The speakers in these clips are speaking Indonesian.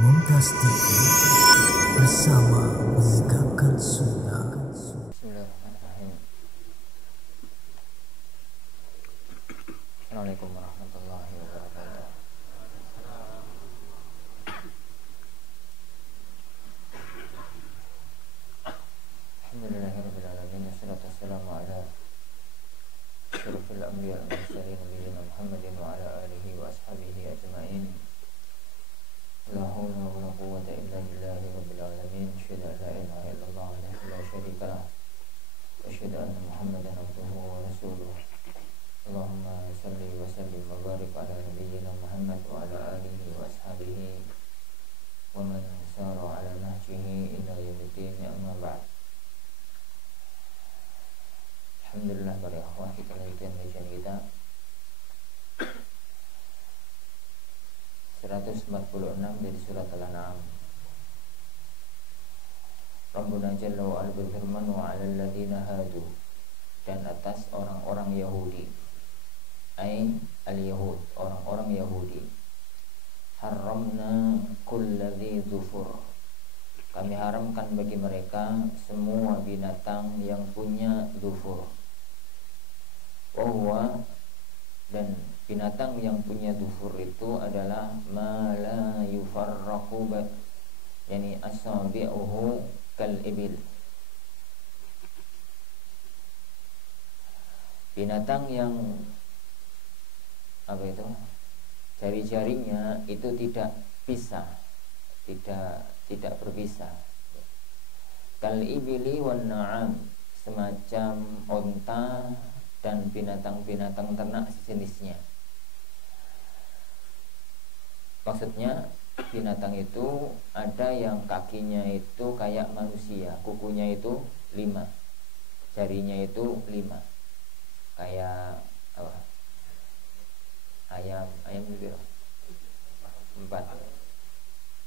Mumtaz TV bersama menegakkan sunnah. Bismillahirrahmanirrahim. Assalamualaikum warahmatullahi wabarakatuh. Alhamdulillahirabbil alamin, wassalatu wassalamu ala asyrafil anbiya wal mursalin nabiyina Muhammadin wa ala alihi wa ashabihi ajmain. La haula wa la quwwata illa billahi rabbil alamin. Asyhadu an la ilaha illallah wahdahu la syarika lah. Asyhadu anna Muhammadan abduhu wa rasuluh. Allahumma salli wa sallim wa barik ala nabiyyina Muhammad wa ala alihi wa ashabihi wa man sara ala nahjihi ila yaumiddin, amma ba'd. Alhamdulillah, para ikhwah, kita lanjutkan bacaan kita 146 dari surat Al-An'am. Rabbuna Jalla wa Ala berfirman, wa 'alal ladzina hadu, dan atas orang-orang Yahudi, ai al-yahud, orang-orang Yahudi, haramna kulladzi dzufur, kami haramkan bagi mereka semua binatang yang punya dzufur. Wa huwa, dan binatang yang punya dzufur itu adalah ma la yufarraqu yani asabi'uhu kal ibil, binatang yang apa itu, jari-jarinya itu tidak pisah, tidak berpisah. Kal ibili wan na'am, semacam onta dan binatang-binatang ternak sejenisnya. Maksudnya binatang itu ada yang kakinya itu kayak manusia, kukunya itu 5, jarinya itu 5, kayak apa? Ayam itu 4,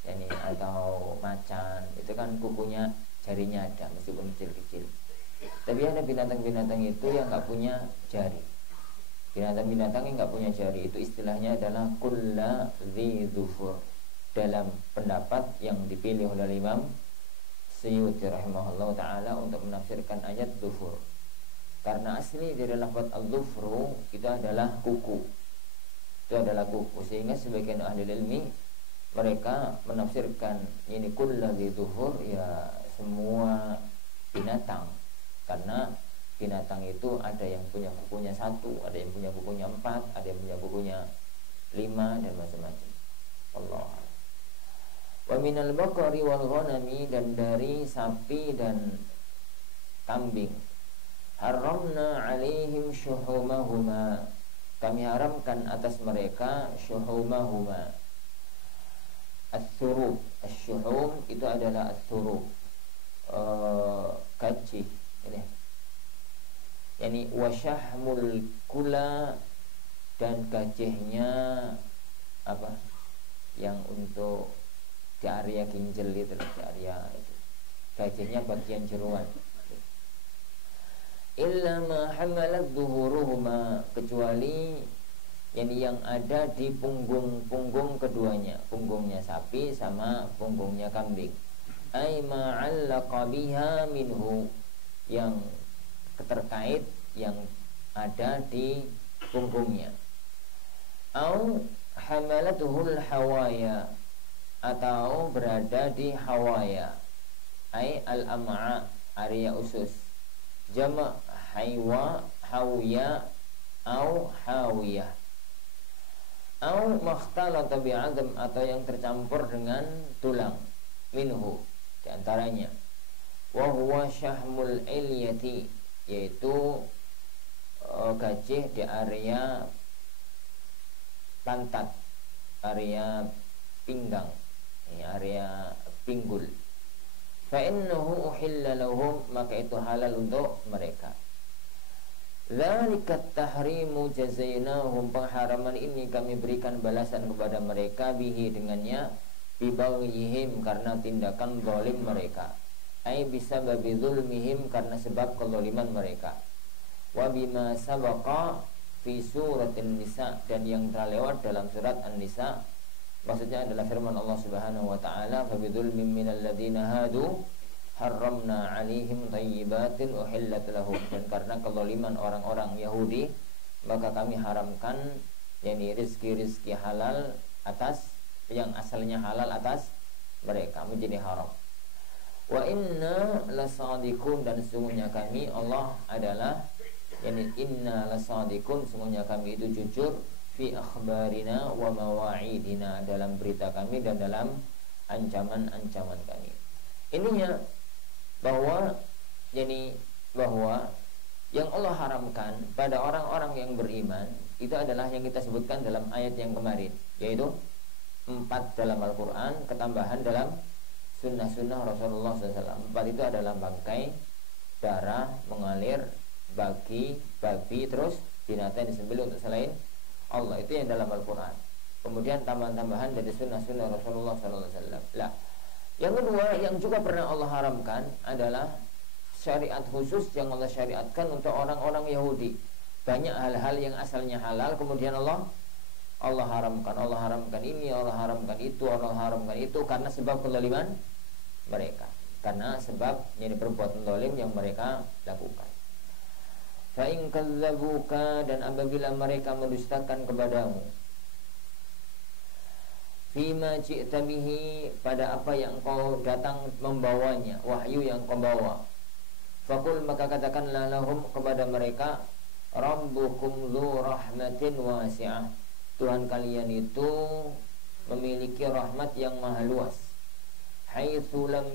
yani, atau macan, itu kan kukunya, jarinya ada meskipun kecil-kecil. Tapi ada binatang-binatang itu yang nggak punya jari. Binatang-binatang yang nggak punya jari itu istilahnya adalah kulla dzi dzufur. Dalam pendapat yang dipilih oleh Imam Suyuti rahimahullah ta'ala untuk menafsirkan ayat dzufur, karena asli dari lafaz al-dzufru itu adalah kuku. Itu adalah kuku, sehingga sebagian ahli ilmi mereka menafsirkan ini kulla dzi dzufur, ya semua binatang, karena binatang itu ada yang punya kukunya 1, ada yang punya kukunya 4, ada yang punya kukunya 5, dan macam-macam. Allah. Wa minal baqari wal ghanami, dan dari sapi dan kambing, haramna alaihim syuhumahuma, kami haramkan atas mereka syuhumahuma. As-surub, asy-syuhum itu adalah as-surub, kacih ini, yani wasyahmul kula, dan kacihnya apa, yang untuk di area ginjal itu, di area itu, kacihnya bagian jeruan. Illa ma hamalat dhuhuruhuma, kecuali yang ada di punggung keduanya, punggungnya sapi sama punggungnya kambing. Ai ma'allaqa biha minhu, yang terkait yang ada di punggungnya. Au hamalatuhul hawaya, atau berada di hawaya, ai al-am'a, area usus, jama' haywa, hawiya, au hawiyah, au makhtalata bi'adam, atau yang tercampur dengan tulang, minhu, diantaranya. Wa huwa syahmul ilyati, yaitu gajih di area pantat, area pinggang, area pinggul. Fa innahu uhilla lahum, maka itu halal untuk mereka. Dzalika tahrimu jazainahum, pengharaman ini kami berikan balasan kepada mereka, bihi dengannya, bibaghihim, karena tindakan zalim mereka, ai bisababi zulmihim, karena sebab kezaliman mereka. Wa bima sabaqa fi suratin nisa, dan yang telah lewat dalam surat An-Nisa, Maksudnya adalah firman Allah Subhanahu wa taala, "Fabidzulmin minal ladzina hadu harramna 'alaihim thayyibatin uhillat lahum." Dan karena kezaliman orang-orang Yahudi, maka kami haramkan yakni rizki-rizki halal atas yang asalnya halal atas mereka menjadi haram. Wa inna lasadiqun, dan sesungguhnya kami Allah adalah yakni inna lasadiqun, sesungguhnya kami itu jujur fi akhbarina wa mawa'idina, dalam berita kami dan dalam ancaman-ancaman kami. Ininya bahwa yang Allah haramkan pada orang-orang yang beriman itu adalah yang kita sebutkan dalam ayat yang kemarin, yaitu 4 dalam Al-Quran, ketambahan dalam sunnah-sunnah Rasulullah SAW. 4 itu adalah bangkai, darah mengalir, babi, terus binatang disembelih untuk selain Allah, itu yang dalam Al-Quran. Kemudian tambahan-tambahan dari sunnah-sunnah Rasulullah SAW. Lah, yang kedua yang juga pernah Allah haramkan adalah syariat khusus yang Allah syariatkan untuk orang-orang Yahudi. Banyak hal-hal yang asalnya halal, kemudian Allah haramkan ini, Allah haramkan itu, Allah haramkan itu karena sebab kezaliman mereka, karena sebab yang perbuatan zalim yang mereka lakukan. Fa in kadzabuka, dan apabila mereka mendustakan kepadamu, fima ji'ta bihi, pada apa yang kau datang membawanya, wahyu yang kau bawa, faqul, maka katakanlah lahum, kepada mereka, rabbukum dzu rahmatin wasi'ah, Tuhan kalian itu memiliki rahmat yang maha luas, haitsu lam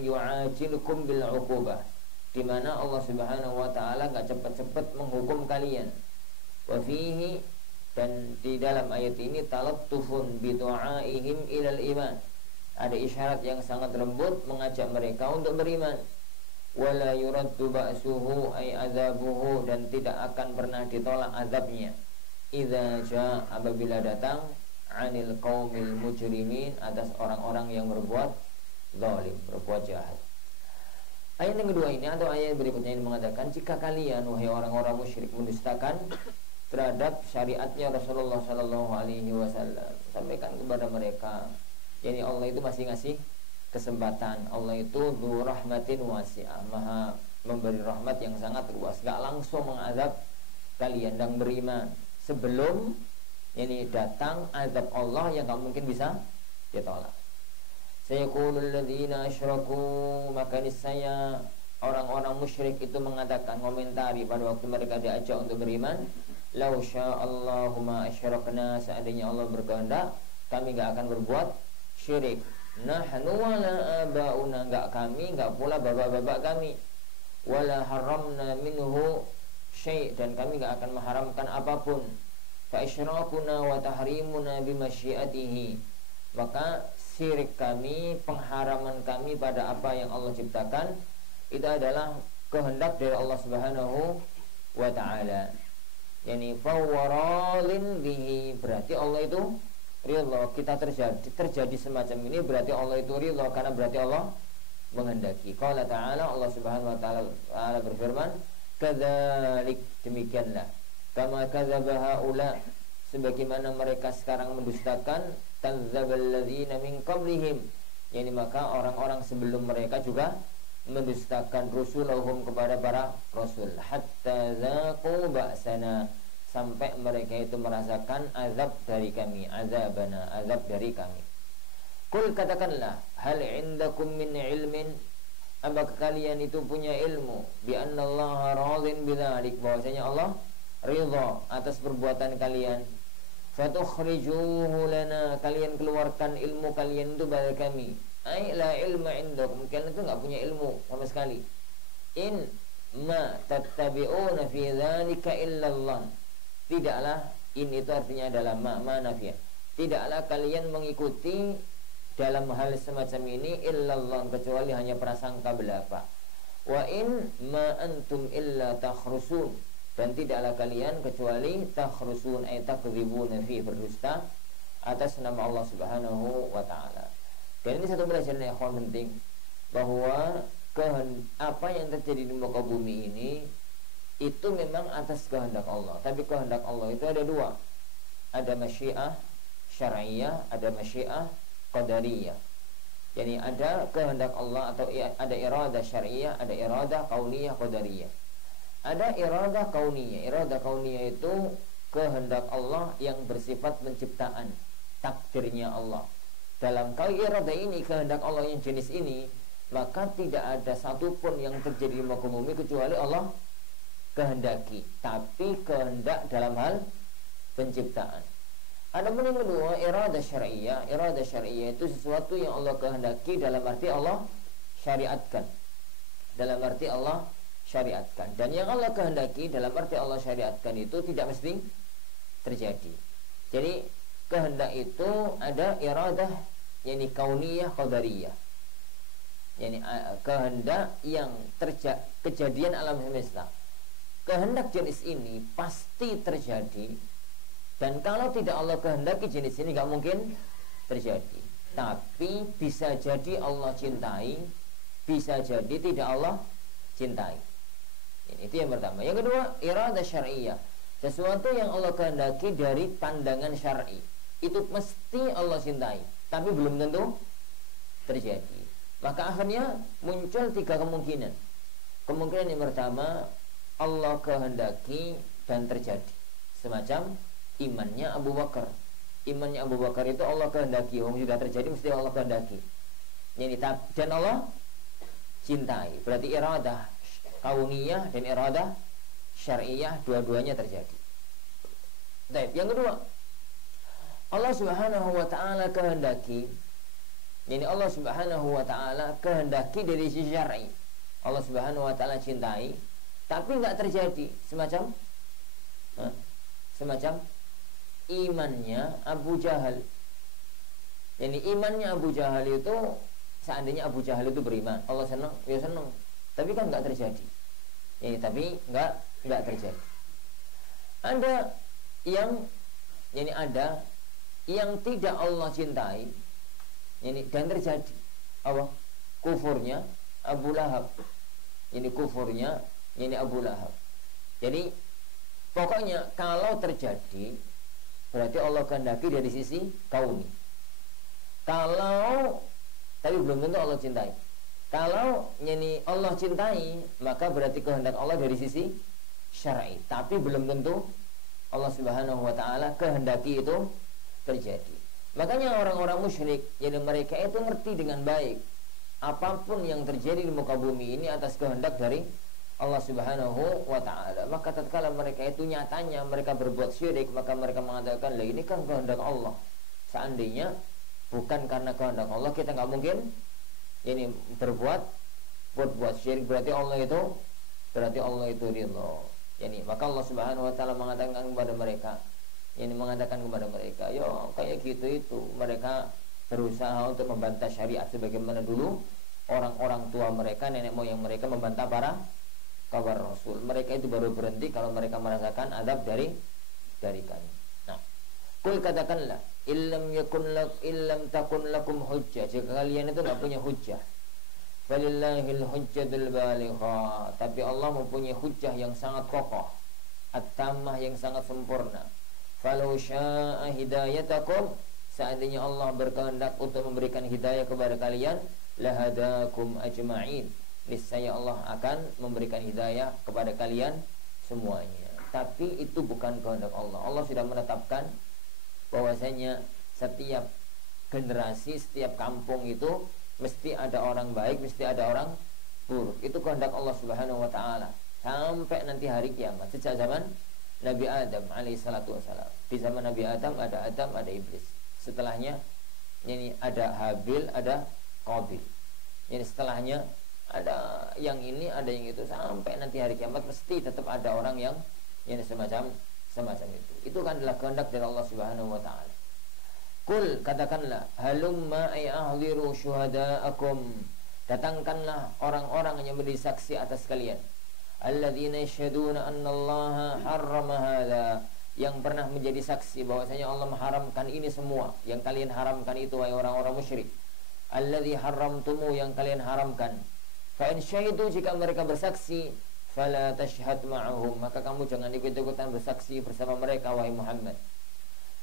yu'ajilkum bil 'uqubah, di mana Allah Subhanahu wa taala enggak cepat-cepat menghukum kalian. Wa fihi, dan di dalam ayat ini, talattufun bi du'aihim ilal iman, ada isyarat yang sangat lembut mengajak mereka untuk beriman. Wala yuraddu ba'suhu, ay azabuhu, dan tidak akan pernah ditolak azabnya, idza jaa, apabila datang, anil qaumil mujrimin, atas orang-orang yang berbuat zalim, berbuat jahat. Ayat yang kedua ini atau ayat berikutnya ini mengatakan, jika kalian wahai orang-orang musyrik mendustakan terhadap syariatnya Rasulullah sallallahu alaihi wasallam, sampaikan kepada mereka, yakni Allah itu masih ngasih kesempatan. Allah itu dzu rahmatin wasi'ah, maha memberi rahmat yang sangat luas, gak langsung mengazab kalian yang beriman sebelum ini datang azab Allah yang gak mungkin bisa ditolak. Sayaqulul ladzina asyraku, maka niscaya orang-orang musyrik itu mengatakan, komentari pada waktu mereka diajak untuk beriman, law sya'allahu ma asyrakna, seandainya Allah berkehendak kami gak akan berbuat syirik. Nahnu wala abauna, enggak kami, enggak pula bapak-bapak kami, wala haramna minhu syai', dan kami enggak akan mengharamkan apapun. Fa isyrakuna wa tahrimuna bimasyiatihi, maka syirik kami, pengharaman kami pada apa yang Allah ciptakan, itu adalah kehendak dari Allah Subhanahu wa taala. Yani fawaralin bihi, berarti Allah itu ridha. Kita terjadi semacam ini berarti Allah itu ridha, karena berarti Allah menghendaki. Qala ta'ala, Allah Subhanahu wa taala berfirman, kadzalik, demikianlah, kama kadzaba haula, sebagaimana mereka sekarang mendustakan, kadzdzabal ladzina min qablihim, yani maka orang-orang sebelum mereka juga mendustakan rusulahum, kepada para rasul, hatta zaqu ba'sana, sampai mereka itu merasakan azab dari kami, azabana, azab dari kami. Qul, katakanlah, hal indakum min ilmin, apakah kalian itu punya ilmu, bi annallaha radin bidzalik, bahwasanya Allah ridha atas perbuatan kalian, fatukhrijuhu lana, kalian keluarkan ilmu kalian itu bagi kami. Ai la ilma indakum, kalian itu enggak punya ilmu sama sekali. In ma tattabi'una fi dzalika illa Allah, tidaklah, ini itu artinya adalah ma nafiyah, tidaklah kalian mengikuti dalam hal semacam ini illallah, kecuali hanya prasangka belaka. Wa in ma antum illa takhrusun, dan tidaklah kalian kecuali takhrusun, ay takdzibuna fi, berdusta atas nama Allah Subhanahu wa taala. Dan ini satu pelajaran yang penting, bahwa apa yang terjadi di muka bumi ini itu memang atas kehendak Allah. Tapi kehendak Allah itu ada dua. ada masyiah syar'iyah, ada masyiah qadariyah. Yani ada kehendak Allah atau ada iradah syar'iyah, ada iradah kauniyah qadariyah. Ada iradah kauniyah. Iradah kauniyah itu kehendak Allah yang bersifat penciptaan, takdirnya Allah. Dalam kali iradah ini, kehendak Allah yang jenis ini, maka tidak ada satupun yang terjadi di muka bumi kecuali Allah kehendaki, tapi kehendak dalam hal penciptaan. Ada yang kedua, iradah syar'iyah. Iradah syar'iyah itu sesuatu yang Allah kehendaki dalam arti Allah syariatkan. Dalam arti Allah syariatkan. Dan yang Allah kehendaki dalam arti Allah syariatkan itu tidak mesti terjadi. Jadi kehendak itu ada iradah yakni kauniyah qadariyah. Yani kehendak yang kejadian alam semesta. Kehendak jenis ini pasti terjadi, dan kalau tidak Allah kehendaki jenis ini nggak mungkin terjadi. Tapi bisa jadi Allah cintai, bisa jadi tidak Allah cintai. Ini itu yang pertama. Yang kedua, iradah syar'iyah. Sesuatu yang Allah kehendaki dari pandangan syar'i, itu mesti Allah cintai, tapi belum tentu terjadi. Maka akhirnya muncul 3 kemungkinan. Kemungkinan yang pertama, Allah kehendaki dan terjadi. Semacam imannya Abu Bakar. Imannya Abu Bakar itu Allah kehendaki, sudah terjadi mesti Allah kehendaki. Dan Allah cintai. Berarti iradah kauniyah dan iradah syar'iyah dua-duanya terjadi. Baik, yang kedua, Allah Subhanahu wa taala kehendaki. Allah Subhanahu wa taala kehendaki dari sisi syar'i. Allah Subhanahu wa taala cintai, tapi nggak terjadi. Semacam imannya Abu Jahal. Imannya Abu Jahal itu, seandainya Abu Jahal itu beriman, Allah senang, ya senang, tapi kan nggak terjadi. Tapi nggak terjadi. Ada yang tidak Allah cintai, dan terjadi apa? Kufurnya Abu Lahab. Kufurnya Abu Lahab. Jadi pokoknya kalau terjadi berarti Allah kehendaki dari sisi kauni. Tapi belum tentu Allah cintai. Kalau Allah cintai, maka berarti kehendak Allah dari sisi syar'i, tapi belum tentu Allah Subhanahu wa taala kehendaki itu terjadi. Makanya orang-orang musyrik, mereka itu ngerti dengan baik apapun yang terjadi di muka bumi ini atas kehendak dari Allah Subhanahu wa taala. Maka tatkala mereka itu nyatanya mereka berbuat syirik, maka mereka mengatakan, "Lah ini kan kehendak Allah. Seandainya bukan karena kehendak Allah, kita nggak mungkin berbuat syirik. Berarti Allah itu ridho." Maka Allah Subhanahu wa taala mengatakan kepada mereka, yo kayak gitu itu. Mereka berusaha untuk membantah syariat sebagaimana dulu orang-orang tua mereka, nenek moyang mereka membantah para kabar Rasul. Mereka itu baru berhenti kalau mereka merasakan adab dari kami. Nah, kul katakanlah, illam takun lakum hujjah, jika kalian itu nggak punya hujjah, falillahil hujjatul balighah, tapi Allah mempunyai hujjah yang sangat kokoh, at-tammah yang sangat sempurna. Falau syaa hidayatakum, seandainya Allah berkehendak untuk memberikan hidayah kepada kalian, lahadakum ajma'in, niscaya Allah akan memberikan hidayah kepada kalian semuanya. Tapi itu bukan kehendak Allah. Allah sudah menetapkan bahwasanya setiap generasi, setiap kampung itu mesti ada orang baik, mesti ada orang buruk. Itu kehendak Allah Subhanahu wa taala sampai nanti hari kiamat. Sejak zaman Nabi Adam alaihissalatu wassalam. Di zaman Nabi Adam, ada iblis. Setelahnya ada Habil, ada Qabil. Setelahnya ada yang ini, ada yang itu, sampai nanti hari kiamat mesti tetap ada orang yang semacam itu. Itu kan adalah kehendak dari Allah Subhanahu wa taala. Kul, katakanlah, halumma ay ahliru syuhadaakum, datangkanlah orang-orang yang menjadi saksi atas kalian, alladzina yashhaduna annallaha harrama hadza, yang pernah menjadi saksi bahwasanya Allah mengharamkan ini semua yang kalian haramkan itu, wahai orang-orang musyrik. Alladzi haramtumu, yang kalian haramkan. Fa in syahidu, jika mereka bersaksi, fala tashhad ma'ahum, maka kamu jangan ikut-ikutan bersaksi bersama mereka, wahai Muhammad.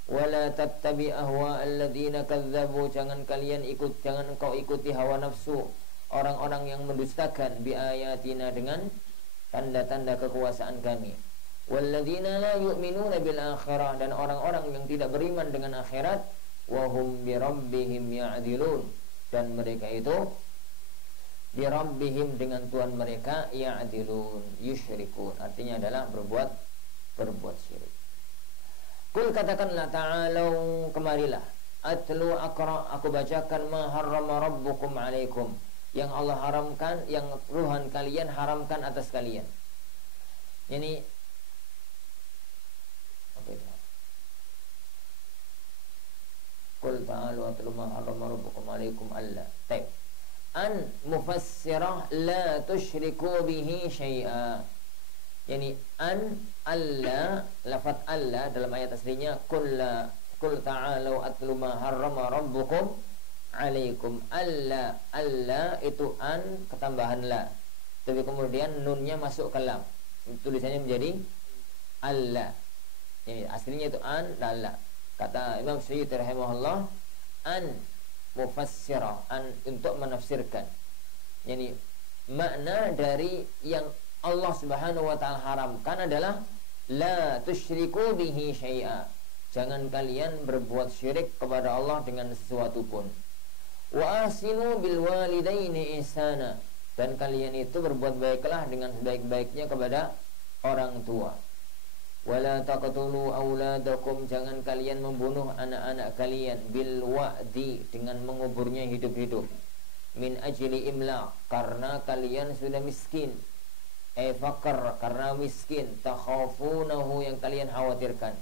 Wala tattabi ahwa alladzina kadzabu, jangan engkau ikuti hawa nafsu orang-orang yang mendustakan bi ayatina, dengan tanda-tanda kekuasaan kami. Walladzina la yu'minuna bil akhirah, dan orang-orang yang tidak beriman dengan akhirat. Wa hum bi rabbihim ya'dilun, dan mereka itu bi rabbihim, dengan Tuhan mereka, ya'dilun, yusyrikun, artinya adalah berbuat syirik. Kul, katakanlah, ta'alau, kemarilah, atlu akra, aku bacakan, ma harrama rabbukum alaikum, yang Allah haramkan, yang Tuhan kalian haramkan atas kalian. Ini apa itu? Kul ta'alu atlu ma harrama rabbukum alaikum alla. Taib. An mufassirah la tusyriku bihi syai'a. Yani an, alla, lafaz alla dalam ayat aslinya kul ta'alu atlu ma harrama rabbukum alaikum. Alla itu an ketambahan la, tapi kemudian nunnya masuk ke lam, tulisannya menjadi alla. Ini aslinya itu an dan la. Kata Imam Suyuti rahimahullah, an mufassirah, an untuk menafsirkan. Yani makna dari yang Allah Subhanahu wa ta'ala haramkan adalah la tusyriku bihi syai'a, jangan kalian berbuat syirik kepada Allah dengan sesuatu pun. Wa ahsinu bil walidaini ihsana, dan kalian itu berbuat baiklah dengan sebaik-baiknya kepada orang tua. Wala taqtulu auladakum, jangan kalian membunuh anak-anak kalian, bil wa'di, dengan menguburnya hidup-hidup, min ajli imlaq, karena kalian sudah miskin, faqr, karena miskin, takhafunahu, yang kalian khawatirkan.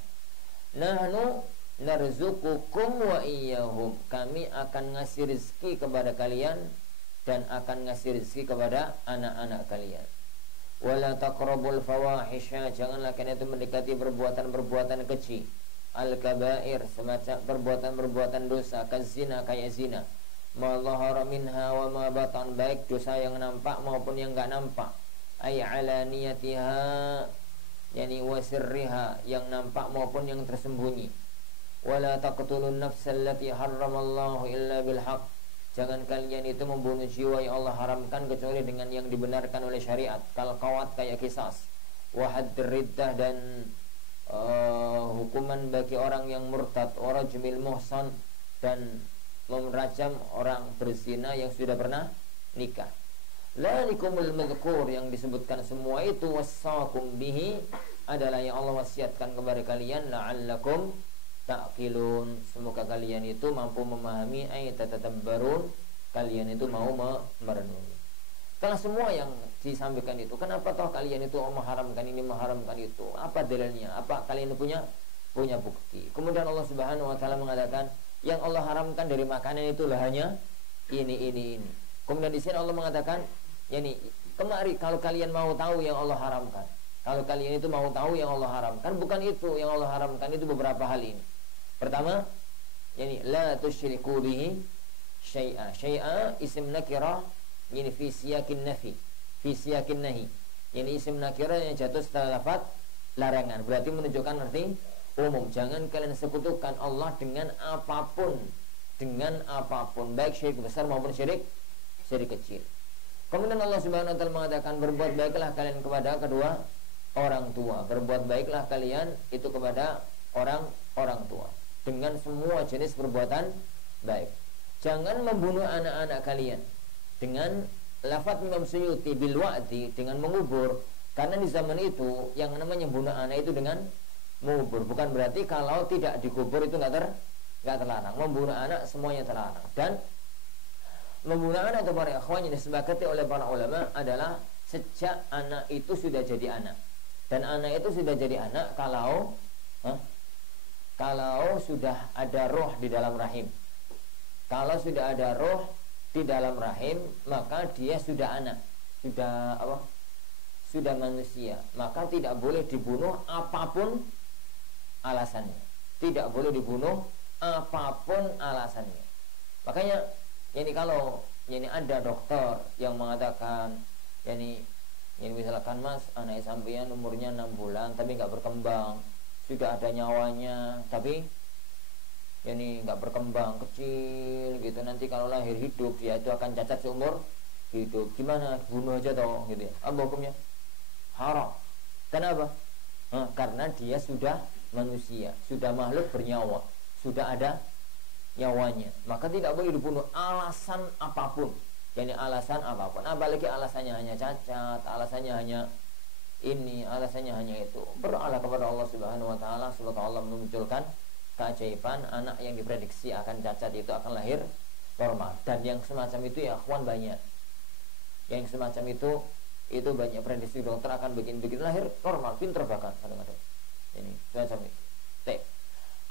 Nahnu narzuqukum wa iyyahum, kami akan ngasih rezeki kepada kalian dan akan ngasih rezeki kepada anak-anak kalian. Wala taqrabul fawahisha, janganlah kalian itu mendekati perbuatan-perbuatan keji, al-kabair, semacam perbuatan-perbuatan dosa, kazina, kayak zina, ma dhahara minha wa ma batan, baik dosa yang nampak maupun yang enggak nampak, ay ala niyatiha, yani wasirriha, yang nampak maupun yang tersembunyi. Wala taqtulun nafsal lati harramallahu illa bil haqq, jangan kalian itu membunuh jiwa yang Allah haramkan kecuali dengan yang dibenarkan oleh syariat, kal qawat, kayak kisas, wa haddir riddah, dan hukuman bagi orang yang murtad, wa rajmil muhsan, dan merajam orang berzina yang sudah pernah nikah. Lalikumul madhkur, yang disebutkan semua itu, wassakum bihi, adalah yang Allah wasiatkan kepada kalian, la'allakum ta'qilun, semoga kalian itu mampu memahami, ay tatatabbarun, kalian itu mau merenungi. Setelah semua yang disampaikan itu, kenapa toh kalian itu mengharamkan ini, mengharamkan itu, apa dalilnya, apa kalian punya bukti? Kemudian Allah Subhanahu wa ta'ala mengatakan, yang Allah haramkan dari makanan itulah hanya ini. Kemudian di sini Allah mengatakan, yani kemari kalau kalian mau tahu yang Allah haramkan. Kalau kalian itu mau tahu yang Allah haramkan, bukan itu yang Allah haramkan, itu beberapa hal ini. Pertama, yani la tusyriku bihi syai'a. Syai'a isim nakirah, yani fi siyakin nafi, fi siyakin nahi. Yani isim nakirah yang jatuh setelah lafaz larangan, berarti menunjukkan arti umum. Jangan kalian sekutukan Allah dengan apapun, baik syirik besar maupun syirik kecil. Kemudian Allah Subhanahu wa ta'ala mengatakan, berbuat baiklah kalian kepada kedua orang tua. Berbuat baiklah kalian itu kepada orang tua dengan semua jenis perbuatan baik. Jangan membunuh anak-anak kalian dengan lafaz Imam Suyuti bil wa'di, dengan mengubur, karena di zaman itu yang namanya bunuh anak itu dengan mengubur. Bukan berarti kalau tidak dikubur itu enggak terlarang. Membunuh anak semuanya terlarang. Dan membunuh anak atau para ikhwan yang disepakati oleh para ulama adalah sejak anak itu sudah jadi anak. Dan anak itu sudah jadi anak kalau sudah ada roh di dalam rahim. Kalau sudah ada roh di dalam rahim, maka dia sudah anak, sudah manusia. Maka tidak boleh dibunuh apapun alasannya. Tidak boleh dibunuh apapun alasannya. Makanya kalau ada dokter yang mengatakan, misalkan mas, anak sampean umurnya 6 bulan tapi nggak berkembang, sudah ada nyawanya, tapi ini nggak berkembang, kecil gitu, nanti kalau lahir hidup dia itu akan cacat seumur hidup, gimana, bunuh aja toh gitu ya. Apa hukumnya? Haram. Kenapa? Karena dia sudah manusia, sudah makhluk bernyawa, sudah ada nyawanya, maka tidak boleh dibunuh alasan apapun. Yani alasan apapun, apalagi alasannya hanya cacat, alasannya hanya ini, alasannya hanya itu. Berdoalah kepada Allah Subhanahu wa taala semoga Allah memunculkan keajaiban anak yang diprediksi akan cacat itu akan lahir normal. Dan yang semacam itu ya akhwan banyak. Yang semacam itu banyak, prediksi dokter akan begini lahir normal, pinter bahkan kadang-kadang. Ini semacam itu.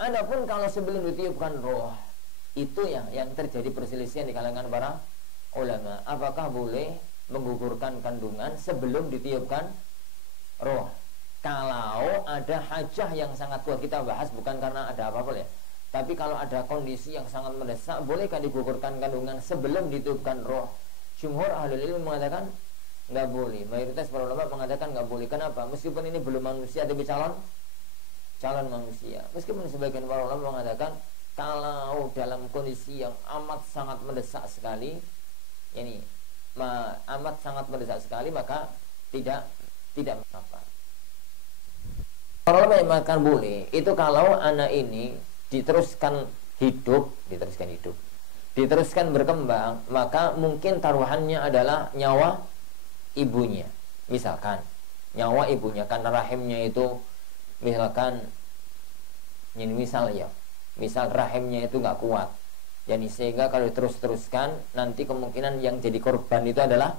Adapun kalau sebelum ditiupkan roh, itu yang terjadi perselisihan di kalangan para ulama. Apakah boleh menggugurkan kandungan sebelum ditiupkan roh? Kalau ada hajah yang sangat kuat, kita bahas bukan karena ada apa-apa ya, tapi kalau ada kondisi yang sangat mendesak, bolehkah digugurkan kandungan sebelum ditiupkan roh? Jumhur ahli ilmu mengatakan nggak boleh. Mayoritas para ulama mengatakan nggak boleh. Kenapa? Meskipun ini belum manusia tapi calon manusia. Meskipun sebagian para ulama mengatakan kalau dalam kondisi yang amat sangat mendesak sekali, ini amat sangat mendesak sekali, maka tidak mengapa. Para ulama yang mengatakan boleh itu kalau anak ini diteruskan berkembang, maka mungkin taruhannya adalah nyawa ibunya. Misalkan nyawa ibunya, karena rahimnya itu misalkan ini misal rahimnya itu nggak kuat, jadi sehingga kalau terus-teruskan nanti kemungkinan yang jadi korban itu adalah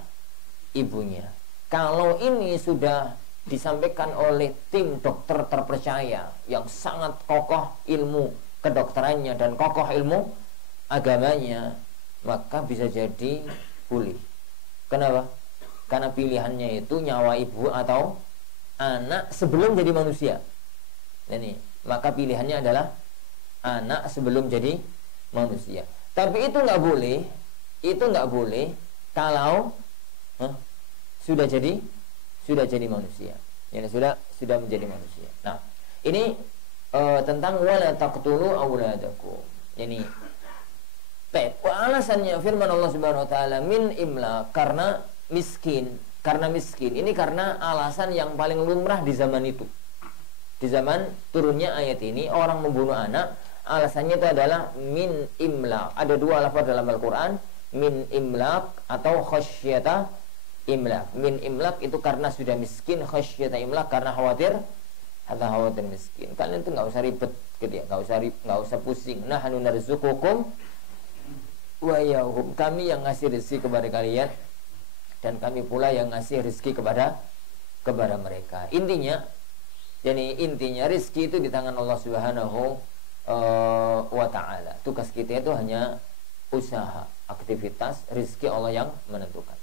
ibunya. Kalau ini sudah disampaikan oleh tim dokter terpercaya yang sangat kokoh ilmu kedokterannya dan kokoh ilmu agamanya, maka bisa jadi boleh. Kenapa? Karena pilihannya itu nyawa ibu atau anak sebelum jadi manusia. Ini, maka pilihannya adalah anak sebelum jadi manusia. Tapi itu nggak boleh kalau sudah jadi manusia. Ya, sudah menjadi manusia. Nah, ini tentang wala taqtulu auladakum. Yani alasannya firman Allah Subhanahu wa taala min imlaq, karena miskin. Ini karena alasan yang paling lumrah di zaman itu. Di zaman turunnya ayat ini, orang membunuh anak, alasannya itu adalah min imlaq. Ada dua lafaz dalam Al-Quran, min imlaq atau khasyata imlaq. Min imlaq itu karena sudah miskin, khasyata imlaq karena khawatir miskin. Kalian itu nggak usah ribet gitu ya, nggak usah pusing. Nahnu narzuqukum wa yahum, kami yang ngasih rezeki kepada kalian dan kami pula yang ngasih rezeki kepada mereka. Intinya rezeki itu di tangan Allah Subhanahu wa ta'ala. Tugas kita itu hanya usaha, aktivitas, rezeki Allah yang menentukan.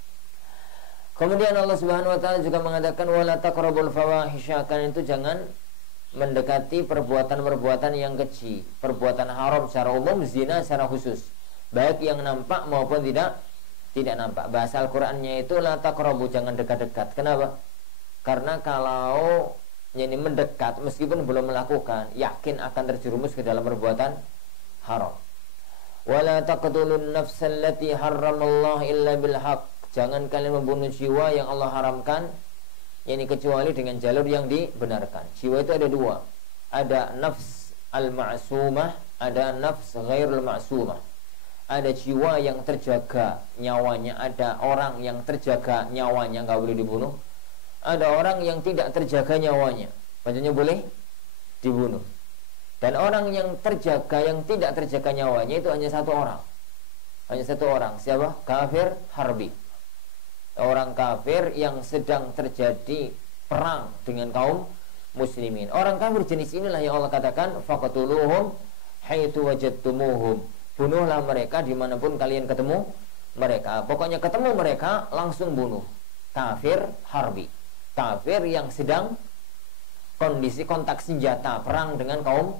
Kemudian Allah Subhanahu wa ta'ala juga mengatakan wala taqrabul fawahisha, kan itu jangan mendekati perbuatan-perbuatan yang kecil, perbuatan haram secara umum, zina secara khusus, baik yang nampak maupun tidak nampak. Bahasa Al-Qur'annya itu la taqrabu, jangan dekat-dekat. Kenapa? Karena kalau ini mendekat meskipun belum melakukan, yakin akan terjerumus ke dalam perbuatan haram. Wala taqtulun nafsal lati harramallahu illa bil haqq, jangan kalian membunuh jiwa yang Allah haramkan, ini kecuali dengan jalur yang dibenarkan. Jiwa itu ada dua, ada nafs al-ma'sumah, ada nafs ghairul ma'sumah. Ada jiwa yang terjaga nyawanya, ada orang yang terjaga nyawanya nggak boleh dibunuh. Ada orang yang tidak terjaga nyawanya, maksudnya boleh dibunuh. Dan orang yang terjaga, yang tidak terjaga nyawanya itu hanya satu orang. Siapa? Kafir harbi. Orang kafir yang sedang terjadi perang dengan kaum muslimin. Orang kafir jenis inilah yang Allah katakan faqtuluhum haitsu wajadtumuhum, bunuhlah mereka dimanapun kalian ketemu mereka. Pokoknya ketemu mereka langsung bunuh. Kafir harbi, kafir yang sedang kondisi kontak senjata perang dengan kaum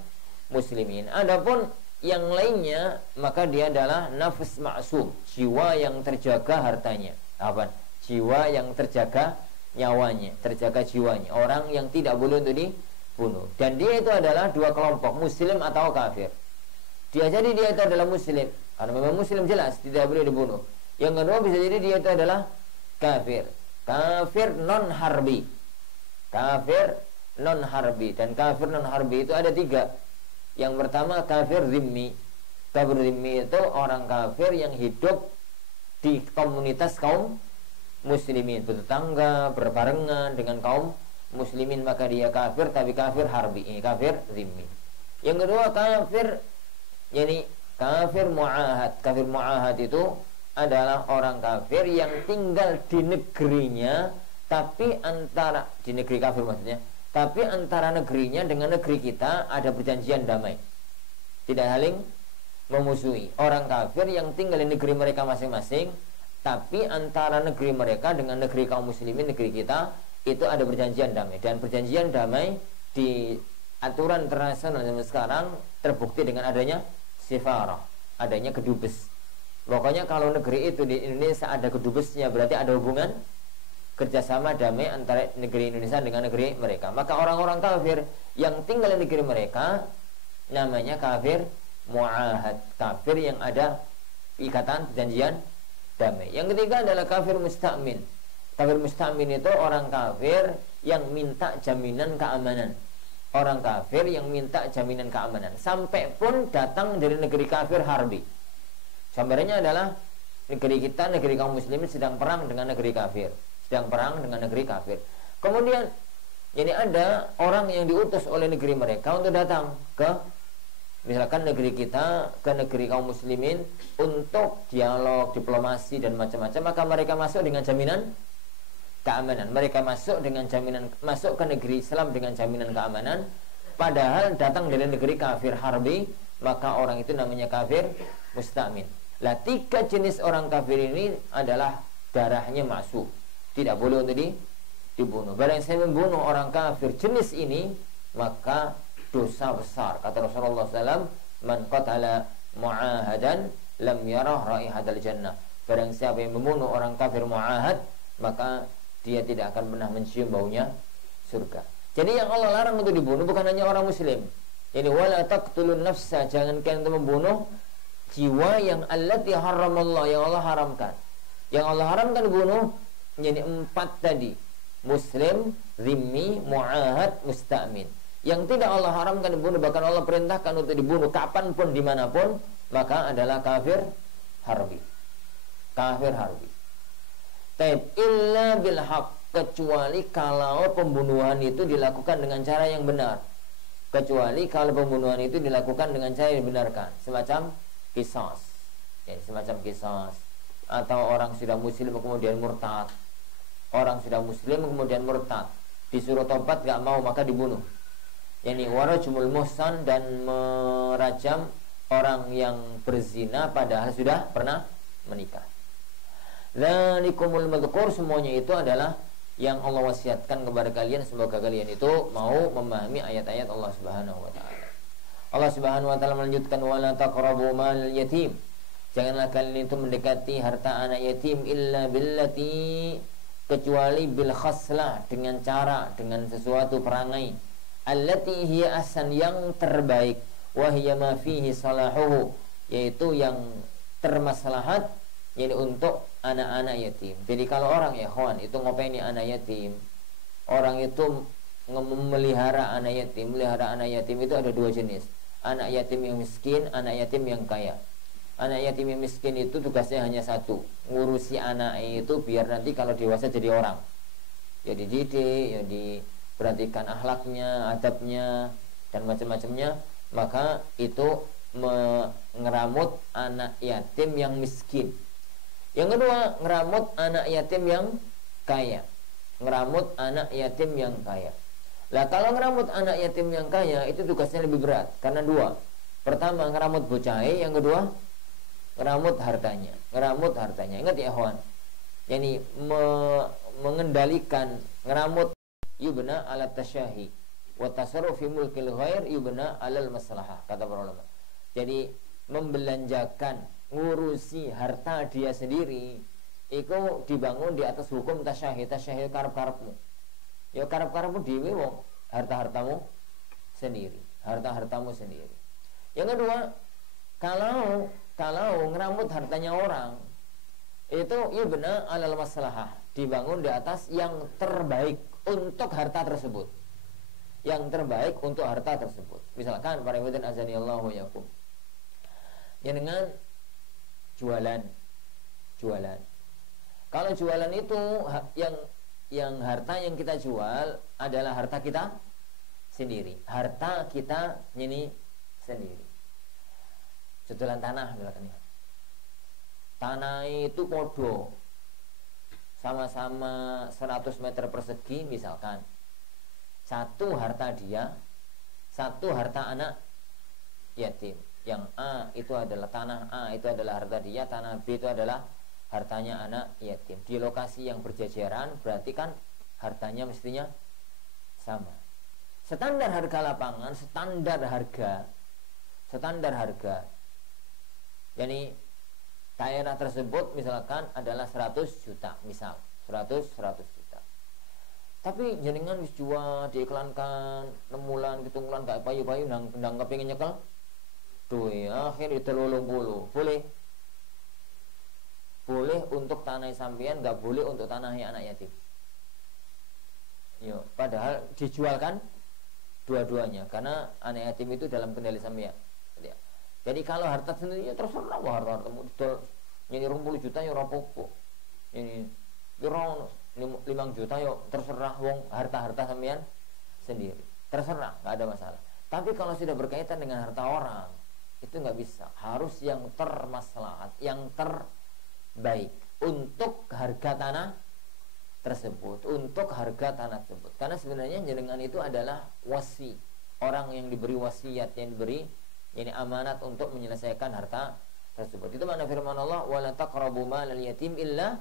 muslimin. Adapun yang lainnya, maka dia adalah nafs ma'sum, jiwa yang terjaga hartanya. Apa? Jiwa yang terjaga nyawanya, terjaga jiwanya, orang yang tidak boleh untuk dibunuh. Dan dia itu adalah dua kelompok, muslim atau kafir. Dia jadi dia itu adalah muslim, karena memang muslim jelas tidak boleh dibunuh. Yang kedua bisa jadi dia itu adalah kafir, kafir non harbi, kafir non harbi. Dan kafir non harbi itu ada 3. Yang pertama kafir zimmi. Kafir zimmi itu orang kafir yang hidup di komunitas kaum muslimin, bertetangga, berbarengan dengan kaum muslimin, maka dia kafir, tapi kafir harbi, ini kafir zimmi. Yang kedua kafir, yani kafir mu'ahad. Kafir mu'ahad itu adalah orang kafir yang tinggal di negerinya, tapi antara, di negeri kafir maksudnya, tapi antara negerinya dengan negeri kita ada perjanjian damai, tidak saling memusuhi. Orang kafir yang tinggal di negeri mereka masing-masing, tapi antara negeri mereka dengan negeri kaum muslimin, negeri kita, itu ada perjanjian damai. Dan perjanjian damai di aturan internasional zaman sekarang terbukti dengan adanya sifarah, adanya kedubes. Pokoknya kalau negeri itu di Indonesia ada kedubesnya, berarti ada hubungan kerjasama damai antara negeri Indonesia dengan negeri mereka. Maka orang-orang kafir yang tinggal di negeri mereka namanya kafir mu'ahad, kafir yang ada ikatan perjanjian damai. Yang ketiga adalah kafir musta'min. Kafir musta'min itu orang kafir yang minta jaminan keamanan. Orang kafir yang minta jaminan keamanan, sampai pun datang dari negeri kafir harbi. Gambarannya adalah negeri kita, negeri kaum muslimin sedang perang dengan negeri kafir, sedang perang dengan negeri kafir. Kemudian ini ada orang yang diutus oleh negeri mereka untuk datang ke misalkan negeri kita, ke negeri kaum muslimin untuk dialog, diplomasi dan macam-macam. Maka mereka masuk dengan jaminan keamanan. Mereka masuk dengan jaminan, masuk ke negeri Islam dengan jaminan keamanan, padahal datang dari negeri kafir harbi, maka orang itu namanya kafir musta'min. Lah 3 jenis orang kafir ini adalah darahnya ma'sum, tidak boleh untuk dibunuh. Barang saya membunuh orang kafir jenis ini, maka dosa besar. Kata Rasulullah SAW, man qatala mu'ahadan lam yarah raihatal jannah. Barang siapa yang membunuh orang kafir mu'ahad, maka dia tidak akan pernah mencium baunya surga. Jadi yang Allah larang untuk dibunuh bukan hanya orang muslim. Jadi wala taqtulun nafsa, jangan kalian membunuh jiwa yang allati haramallah, yang Allah haramkan. Yang Allah haramkan dibunuh jadi 4 tadi: muslim, zimmi, mu'ahad, musta'min. Yang tidak Allah haramkan dibunuh, bahkan Allah perintahkan untuk dibunuh kapanpun, dimanapun, maka adalah kafir harbi. Kafir harbi. Taib illa bil haq, kecuali kalau pembunuhan itu dilakukan dengan cara yang benar. Kecuali kalau pembunuhan itu dilakukan dengan cara yang dibenarkan, semacam qisas, ya, semacam qisas. Atau orang sudah muslim kemudian murtad, orang sudah muslim kemudian murtad, disuruh tobat gak mau, maka dibunuh. Yani warajumul muhsan, dan merajam orang yang berzina padahal sudah pernah menikah. Dzalikumul madhkur, semuanya itu adalah yang Allah wasiatkan kepada kalian. Semoga kalian itu mau memahami ayat-ayat Allah Subhanahu wa taala. Allah Subhanahu wa taala melanjutkan, wala taqrabu mal yatim, janganlah kalian itu mendekati harta anak yatim illa billati, kecuali bil khaslah, dengan cara, dengan sesuatu perangai, allati hiya ahsan, yang terbaik, wa hiya ma fihi salahuhu, yaitu yang termaslahat, yani untuk anak-anak yatim. Jadi kalau orang ya kawan itu ngopeni anak yatim, orang itu memelihara anak yatim. Melihara anak yatim itu ada 2 jenis: anak yatim yang miskin, anak yatim yang kaya. Anak yatim yang miskin itu tugasnya hanya satu, ngurusi anak itu biar nanti kalau dewasa jadi orang, ya dididik, ya diperhatikan akhlaknya, adabnya, dan macam-macamnya. Maka itu mengeramut anak yatim yang miskin. Yang kedua, ngeramut anak yatim yang kaya. Ngeramut anak yatim yang kaya. Lah kalau ngeramut anak yatim yang kaya itu tugasnya lebih berat, karena 2. Pertama, ngeramut bocah, yang kedua ngeramut hartanya. Ngeramut hartanya. Ingat ya kawan, yani mengendalikan, ngeramut yubna alat tasyahi wa tasarruf fi mulkil ghair yubna alal maslahah, kata para ulama. Jadi membelanjakan, ngurusi harta dia sendiri itu dibangun di atas hukum tasyahi. Tasyahi karep-karepmu, ya karep-karepmu dhewe wong, harta-hartamu sendiri, harta-hartamu sendiri. Yang kedua, Kalau ngeramut hartanya orang itu benar alal maslahah, dibangun di atas yang terbaik untuk harta tersebut. Yang terbaik untuk harta tersebut. Misalkan para hadirin azanillahu yakum. Yang dengan jualan. Kalau jualan itu yang harta yang kita jual adalah harta kita sendiri. Harta kita ini sendiri. Jualan tanah misalkan ya. Tanah itu podo sama-sama 100 meter persegi misalkan. Satu harta dia, satu harta anak yatim. Yang A itu adalah tanah A, itu adalah harta dia, tanah B itu adalah hartanya anak yatim. Di lokasi yang berjajaran berarti kan hartanya mestinya sama. Standar harga lapangan, standar harga. Yani daerah tersebut misalkan adalah 100 juta misal, 100 juta. Tapi jenengan wis jual diiklankan 6 bulan, 7 bulan gak payu-payu ndang kepengin nyekel. Duh, akhir itu 80. Boleh untuk tanah sampean, gak boleh untuk tanahnya anak yatim. Yo, padahal dijualkan dua-duanya karena anak yatim itu dalam kendali sampean. Jadi kalau harta sendiri ya terserah harta-hartamu didol nyeni 20 juta ya ora apa-apa. Ini piro 5 juta ya terserah wong harta-harta sampean sendiri. Terserah, enggak ada masalah. Tapi kalau sudah berkaitan dengan harta orang, itu enggak bisa. Harus yang termaslahat, yang terbaik untuk harga tanah tersebut, Karena sebenarnya jenengan itu adalah wasi, orang yang diberi wasiat, yang diberi ini amanat untuk menyelesaikan harta tersebut. Itu makna firman Allah, wala taqrabu malal yatim illa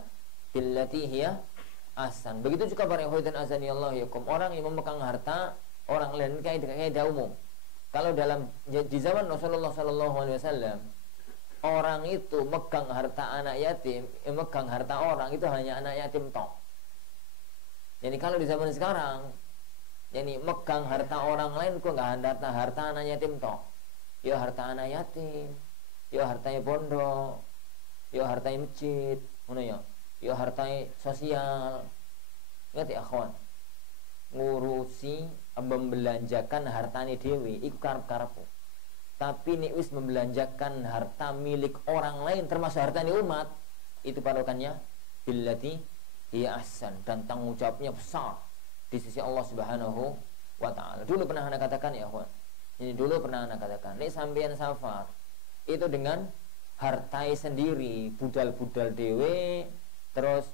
billati hiya ahsan. Begitu juga para ikhwan azanillahu yakum, orang yang memegang harta orang lain kaidah umum. Kalau di zaman Rasulullah sallallahu alaihi wasallam, orang itu megang harta anak yatim, megang harta orang itu hanya anak yatim tok. Jadi kalau di zaman sekarang, jadi megang harta orang lain kok enggak harta anak yatim tok. Ya harta anak yatim, ya hartanya pondok, ya hartanya masjid, ngono ya. Ya hartanya sosial. Ngerti akhwan? Ngurusi membelanjakan hartane dhewe iku karep-karepmu. Tapi nek wis membelanjakan harta milik orang lain termasuk hartane umat, itu patokannya billati hiya ahsan, dan tanggung jawabnya besar di sisi Allah Subhanahu wa taala. Dulu pernah ana katakan ya akhwan. Ini dulu pernah anak katakan, nek sampean safar itu dengan hartai sendiri, budal-budal dewe, terus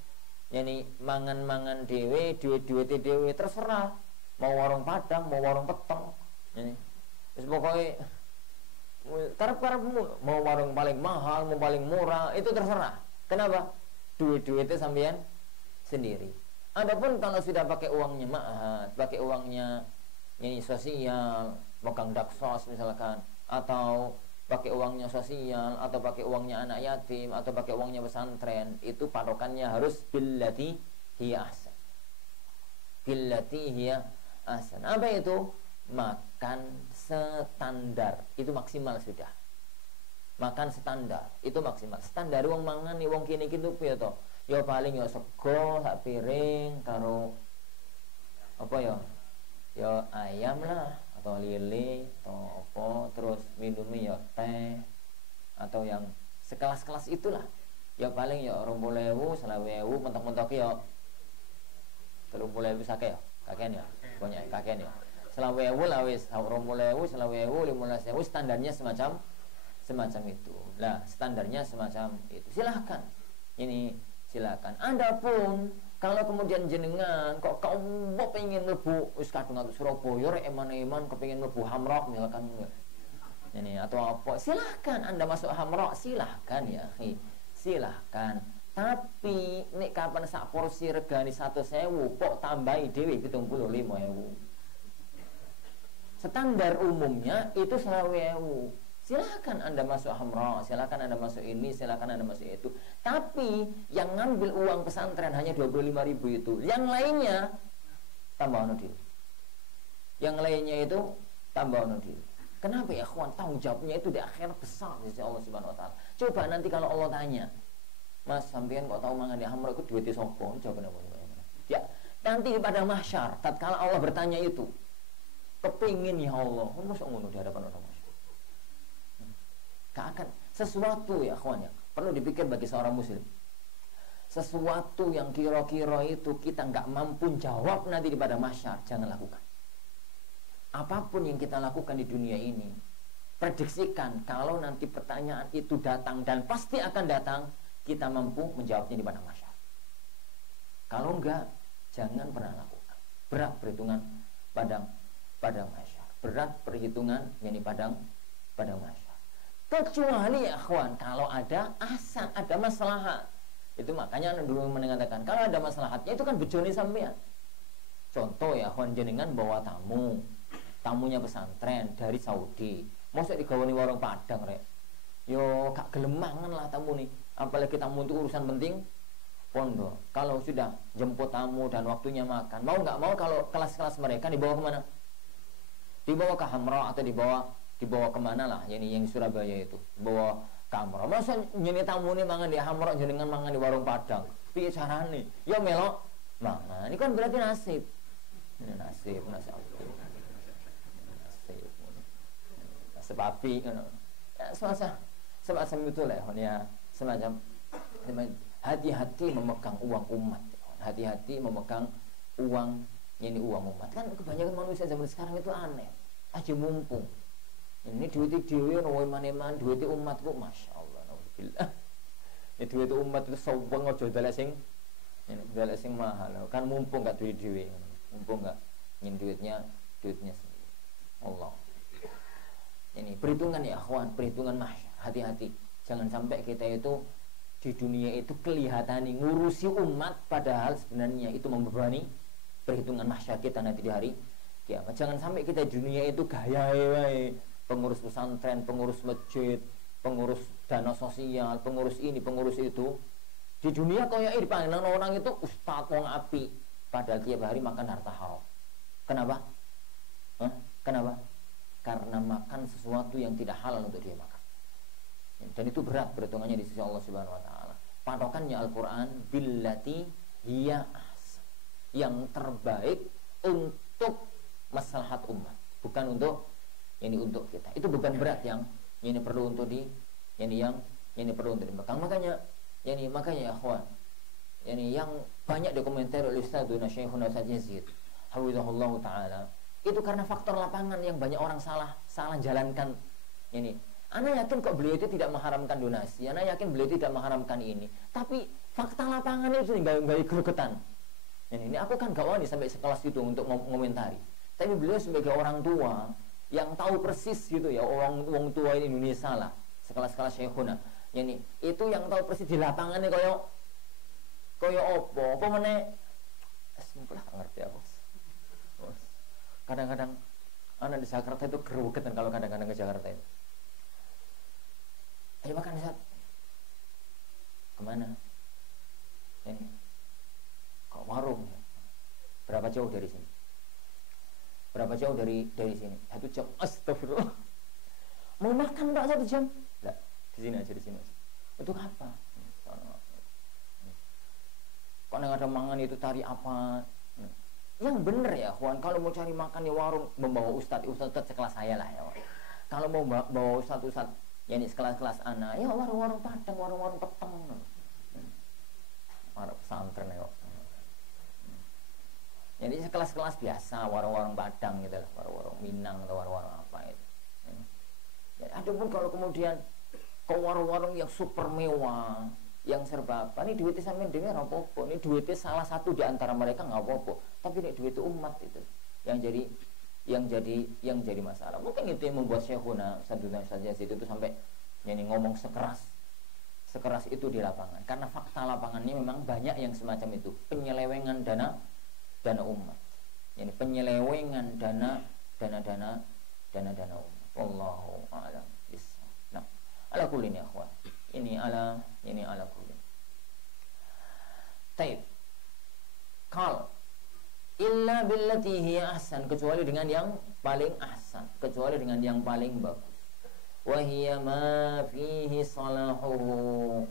yani mangan-mangan dewe, duit-duit dewe, terserah. Mau warung Padang, mau warung Peteng. Ini terus pokoknya karep-karepmu, mau warung paling mahal, mau paling murah, itu terserah. Kenapa? Duit-duitnya sampean sendiri. Adapun kalau sudah pakai uangnya ma'had, pakai uangnya ini sosial, megang daksos misalkan, atau pakai uangnya sosial, atau pakai uangnya anak yatim, atau pakai uangnya pesantren, itu patokannya harus billati hiya ahsan. Billati hiya ahsan. Apa itu? Makan standar, itu maksimal sudah. Makan standar, itu maksimal. Standar wong mangan nih wong kini gitu piye to? Ya paling ya sego sak piring karo apa ya? Ya ayam lah, atau lele atau apa, terus minumnya ya teh atau yang sekelas-kelas itulah. Ya paling ya 20.000, 20.000 mentok-mentok ya 30.000 sakit ya kakean ya banyak kakean ya 20.000 lah wis 20.000, 20.000, 15.000, standarnya semacam itu lah, standarnya semacam itu. Silahkan ini, silahkan. Adapun kalau kemudian jenengan kok kamu pengen mlebu wis kadung atus Surabaya rek eman-eman kepengin mlebu Hamra misalkan ini atau apa, silahkan Anda masuk Hamra, silahkan ya silahkan. Tapi nek kapan sak porsi regane 100.000 kok tambahi dhewe 75.000. Standar umumnya itu 20.000. Silakan Anda masuk Hamra, silakan Anda masuk ini, silakan Anda masuk itu. Tapi yang ngambil uang pesantren hanya 25.000 itu. Yang lainnya tambah ono dhewe. Yang lainnya itu tambah ono dhewe. Kenapa ya kawan? Tanggung jawabnya itu di akhirat besar di sisi Allah Subhanahu wa taala. Coba nanti kalau Allah tanya, Mas, sampean kok tahu mangan di hamro itu duwite sapa? Jawabane apa? Ya, nanti pada mahsyar tatkala Allah bertanya itu, kepingin ya Allah, mosok ngono di hadapan orang mahsyar. Gak akan sesuatu ya kawan ya, perlu dipikir bagi seorang muslim. Sesuatu yang kira-kira itu kita nggak mampu jawab nanti di pada mahsyar, jangan lakukan. Apapun yang kita lakukan di dunia ini, prediksikan kalau nanti pertanyaan itu datang dan pasti akan datang, kita mampu menjawabnya di pada mahsyar. Kalau enggak, jangan pernah lakukan. Berat perhitungan padang mahsyar. Berat perhitungan yang di padang mahsyar. Kecuali ya kawan, kalau ada asa, ada maslahat. Itu makanya anak dulu mengatakan kalau ada maslahatnya itu kan bejone sampean. Contoh ya kawan, jenengan bawa tamunya pesantren dari Saudi, mosok digawani warung Padang rek. Yo gak gelem mangan lah tamu nih. Apalagi tamu itu urusan penting pondok. Kalau sudah jemput tamu dan waktunya makan, mau nggak mau kalau kelas-kelas mereka dibawa kemana? Dibawa ke Hamra atau dibawa kemana lah? Yang Surabaya itu bawa ke Hamra. Masa nyeni tamu nih mangan di Hamra, jenengan mangan di warung Padang? Piye carane? Ya melok mangan. Ini kan berarti nasib. Ini nasib. Nasib api. Ya, semacam itu lah ya. Semacam hati-hati memegang uang umat. Hati-hati memegang uang umat. Kan kebanyakan manusia zaman sekarang itu aneh. Aja mumpung. Ini duit dhewe ono maneman duit umat kok masyaallah naudzubillah. Ini duit umat itu sombong aja dalek sing mahal. Kan mumpung gak duit dhewe. Mumpung gak duitnya sendiri. Allah. Ini perhitungan ya akhwan, perhitungan mahsyar. Hati-hati. Jangan sampai kita itu di dunia itu kelihatan ngurusi umat padahal sebenarnya itu membebani perhitungan mahsyar kita nanti di hari kiamat. Jangan sampai kita di dunia itu gaya pengurus pesantren, pengurus masjid, pengurus dana sosial, pengurus ini, pengurus itu. Di dunia kayak dipandang orang itu ustadz wong api, padahal tiap hari makan harta haram. Kenapa? Kenapa? Karena makan sesuatu yang tidak halal untuk dia makan. Dan itu berat perhitungannya di sisi Allah Subhanahu wa taala. Patokannya Al-Qur'an billati hiya ahsan. Yang terbaik untuk maslahat umat, bukan untuk untuk kita. Itu beban berat yang ini perlu untuk yang perlu untuk dipegang. Makanya ya akhwan. Yang banyak dokumenter oleh Ustaz Syekhuna Ustaz Yazid hafizahullah taala. Itu karena faktor lapangan yang banyak orang salah jalankan ini. Ana yakin kok beliau itu tidak mengharamkan donasi. Ana yakin beliau tidak mengharamkan ini. Tapi fakta lapangan itu nggak gregetan. Ini aku kan gak wani sampai sekelas itu untuk ngomentari. Tapi beliau sebagai orang tua yang tahu persis gitu ya, orang tua di Indonesia lah, sekelas-kelas Syekhuna. Itu yang tahu persis di lapangannya koyo apa meneh. Simpel ngerti aku. Kadang-kadang anak di Jakarta itu gerugetan kalau kadang-kadang ke Jakarta itu. Ayo makan Ustaz. Kemana? Ini kok warung ya? Berapa jauh dari sini? Berapa jauh dari sini? 1 jam. Astagfirullah. Mau makan Pak 1 jam? Enggak, di sini aja. Untuk apa? Kalau ada mangan itu cari apa? Yang bener ya, Juan. Kalau mau cari makan di warung, membawa ustadz sekelas saya lah ya. Kalau mau bawa ustadz ini sekelas anak, ya warung-warung Padang, warung-warung peteng, warung pesantren ya. Jadi sekelas-kelas biasa, warung-warung Padang gitu lah, warung-warung Minang atau warung-warung apa itu. Ya, adapun kalau kemudian ke warung-warung yang super mewah, yang serba apa, ini duitnya sampai dengar apa-apa, ini duitnya salah satu di antara mereka nggak apa-apa, tapi ini duit umat itu yang jadi masalah. Mungkin itu yang membuat Syekhuna saja itu sampai ngomong sekeras itu di lapangan, karena fakta lapangannya memang banyak yang semacam itu, penyelewengan dana umat, penyelewengan dana umat. Wallahu a'lam bishawab. Nah, ala kullin ya akhwan. Ini ala kullin. Taib. Qal illa billati hiya ahsan, kecuali dengan yang paling ahsan, kecuali dengan yang paling bagus. Wa hiya ma fihi salahuhu,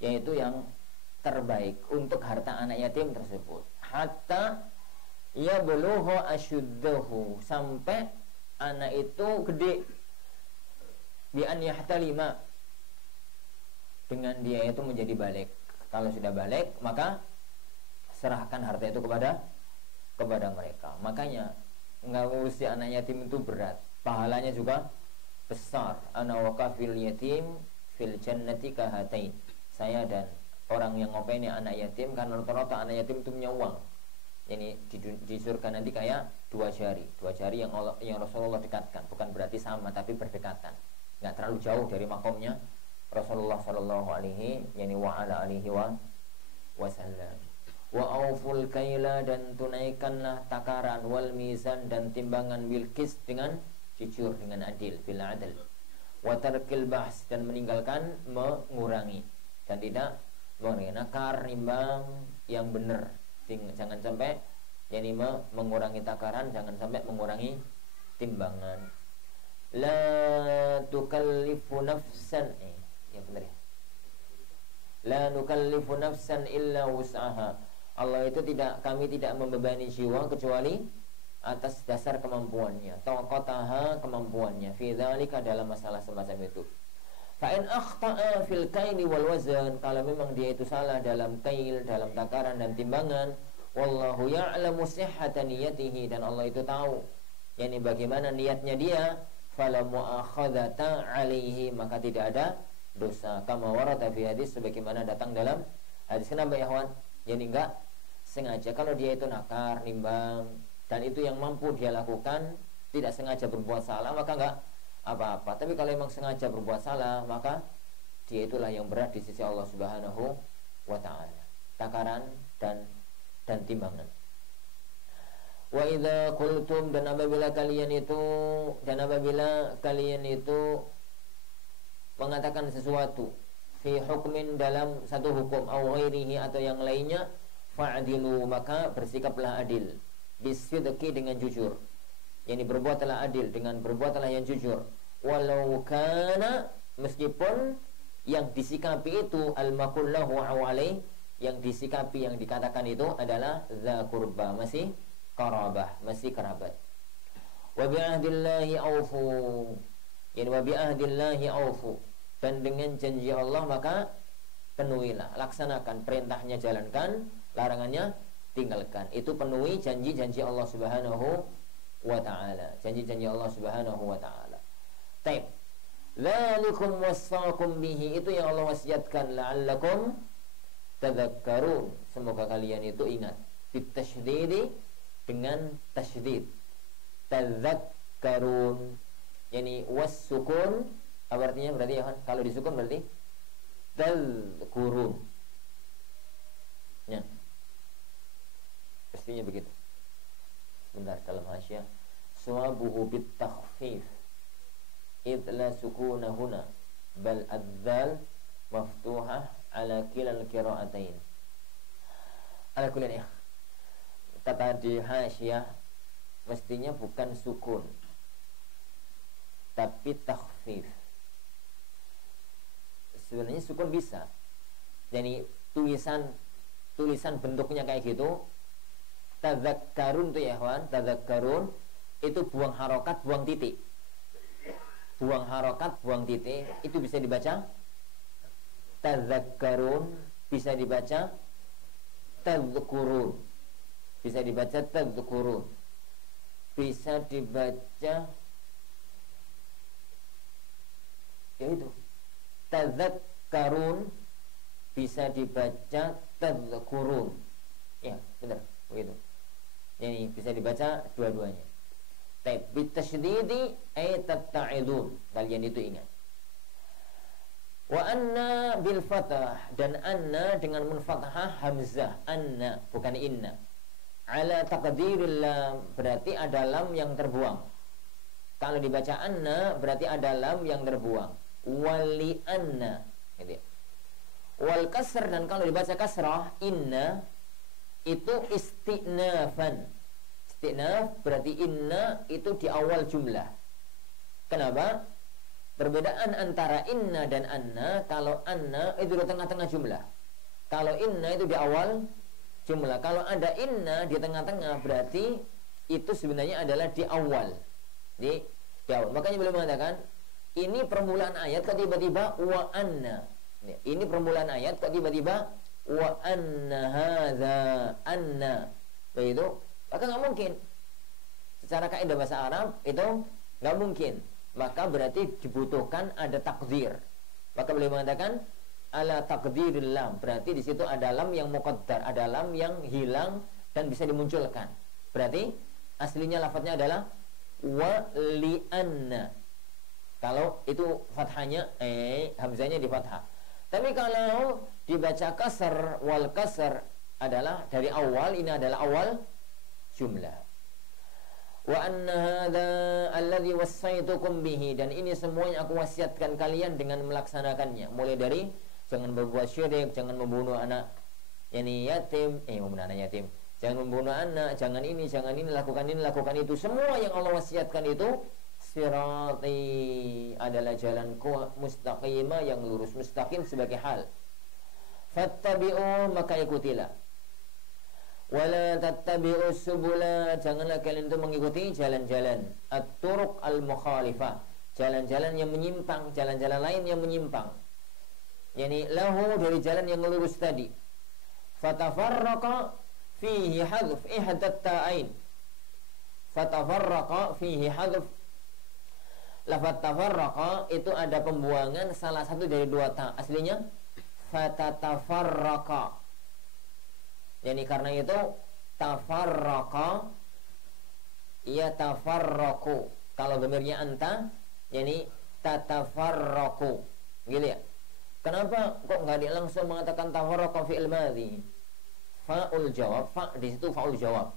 yaitu yang terbaik untuk harta anak yatim tersebut. Hatta yablughu asyuddahu, sampai anak itu gede, bi an yahtalima, dengan dia itu menjadi balik. Kalau sudah balik, maka serahkan harta itu kepada mereka. Makanya ngurusi anak yatim itu berat, pahalanya juga besar. Ana waqafil yatim fil jannati kahatain, saya dan orang yang ngopeni anak yatim, karena rata-rata anak yatim itu punya uang. Ini di surga nanti kayak dua jari yang Rasulullah dekatkan. Bukan berarti sama, tapi berdekatan, nggak terlalu jauh dari makomnya Rasulullah Shallallahu Alaihi Wasallam. Wa auful kaila, dan tunaikanlah takaran, wal mizan, dan timbangan, bil qist, dengan jujur, dengan adil, bil adl. Wa tarkil bahs, dan meninggalkan mengurangi, dan tidak nakar, nimbang yang benar. Jangan sampai mengurangi takaran, jangan sampai mengurangi timbangan. La tukallifu nafsan, ya benar ya, la nukallifu nafsan illa wus'aha. Allah itu kami tidak membebani jiwa kecuali atas dasar kemampuannya, taqataha, kemampuannya, fi dzalika, dalam masalah semacam itu. Fa in akhta'a fil kaili wal wazan, kalau memang dia itu salah dalam kail, dalam takaran dan timbangan, wallahu ya'lamu sihhata niyatihi, dan Allah itu tahu bagaimana niatnya dia, fala mu'akhadata alaihi, maka tidak ada dosa. Kama warada fi hadis, sebagaimana datang dalam hadis. Kenapa ya kawan? Enggak sengaja. Kalau dia itu nakar, nimbang, dan itu yang mampu dia lakukan, tidak sengaja berbuat salah, maka enggak apa-apa. Tapi kalau memang sengaja berbuat salah, maka dia itulah yang berat di sisi Allah Subhanahu wa ta'ala. Takaran dan timbangan. Wa idza qultum, dan apabila kalian itu mengatakan sesuatu, fi hukmin, dalam satu hukum, au ghairihi, atau yang lainnya, fa'dilu, maka bersikaplah adil, bisidqi, dengan jujur. Berbuatlah adil dengan berbuatlah yang jujur. Walau kana, meskipun yang disikapi itu al-makullahu awalai, yang disikapi, yang dikatakan itu adalah za qurba, masih qarabah, masih kerabat. Wa bi'ahdillahi aufu, wa bi'ahdillahi aufu, dan dengan janji Allah maka penuhilah, laksanakan perintahnya, jalankan, larangannya tinggalkan. Itu penuhi janji-janji Allah Subhanahu wa ta'ala, janji-janji Allah Subhanahu wa ta'ala. Taib, dzalikum wassaqum bihi, itu yang Allah wasiatkan, la'allakum tadhakkarun, semoga kalian itu ingat. Bitasydidi, dengan tasydid, tadhakkarun, wassukun, apa artinya berarti ya kan? Kalau disukun berarti tadhkurun, ya, pastinya begitu. Sebentar, dalam hasyiah, suwabuhu bit takhfif id la sukuna huna bal adzal maftuhah ala kilal qira'atain. Ala kulli, kata di hasyiah, mestinya bukan sukun tapi takhfif. Sebenarnya sukun bisa, jadi tulisan bentuknya kayak gitu. Tadzakkarun tuh ya kawan, tadzakkarun itu buang harokat, buang titik, buang harokat, buang titik, itu bisa dibaca tadzakkarun, bisa dibaca tadzkurun, bisa dibaca tadzkurun, bisa dibaca yaitu tadzakkarun, bisa dibaca tadzkurun, ya benar begitu. Jadi bisa dibaca dua-duanya. Tapi tasydidi ay tatta'idun, kalian itu ingat. Wa anna bil fathah, dan anna dengan munfathah hamzah, anna bukan inna. Ala taqdiril lam, berarti ada lam yang terbuang. Kalau dibaca anna berarti ada lam yang terbuang. Wali anna, gitu ya. Wal kasr, dan kalau dibaca kasrah inna itu istinafan, istinaf, berarti inna itu di awal jumlah. Kenapa? Perbedaan antara inna dan anna, kalau anna itu di tengah-tengah jumlah, kalau inna itu di awal jumlah. Kalau ada inna di tengah-tengah, berarti itu sebenarnya adalah di awal. Di awal. Makanya beliau mengatakan, ini permulaan ayat kok tiba-tiba wa anna. Ini permulaan ayat kok tiba-tiba wa anna hadza anna. Begitu, maka nggak mungkin. Secara kaidah bahasa Arab itu nggak mungkin. Maka berarti dibutuhkan ada takdir. Maka beliau mengatakan ala takdiril lam, berarti di situ ada lam yang muqaddar, ada lam yang hilang dan bisa dimunculkan. Berarti aslinya lafadznya adalah wa li anna. Kalau itu fathahnya hamzanya di fathah. Tapi kalau dibaca kasar, wal kasar adalah dari awal, ini adalah awal jumlah. Wa anna hadza alladhi wassaitukum bihi, dan ini semuanya aku wasiatkan kalian dengan melaksanakannya. Mulai dari jangan berbuat syirik, jangan membunuh anak yatim, membunuh anak yatim, jangan membunuh anak, jangan ini, lakukan itu. Semua yang Allah wasiatkan itu sirati adalah jalanku mustaqimah, yang lurus, mustaqim sebagai hal. Fattabi'u, maka ikutilah. Wala tattabi'u subula, janganlah kalian itu mengikuti jalan-jalan at-turuq al-mukhalifah, jalan-jalan yang menyimpang, jalan-jalan lain yang menyimpang. Yani lahu, dari jalan yang lurus tadi. Fatafarraqa fihi hadf ihdat ta'ain. Fatafarraqa fihi hadf. Lafaz tafarraqa itu ada pembuangan salah satu dari dua ta. Aslinya fatatafarraqa. Yani karena itu tafarraqa ya tafarraqu. Kalau dhamirnya anta, yani tatafarraqu. Gitu ya. Kenapa kok enggak dia langsung mengatakan tafarraqa fi'il madhi? Fa'ul jawab, fa di situ fa'ul jawab.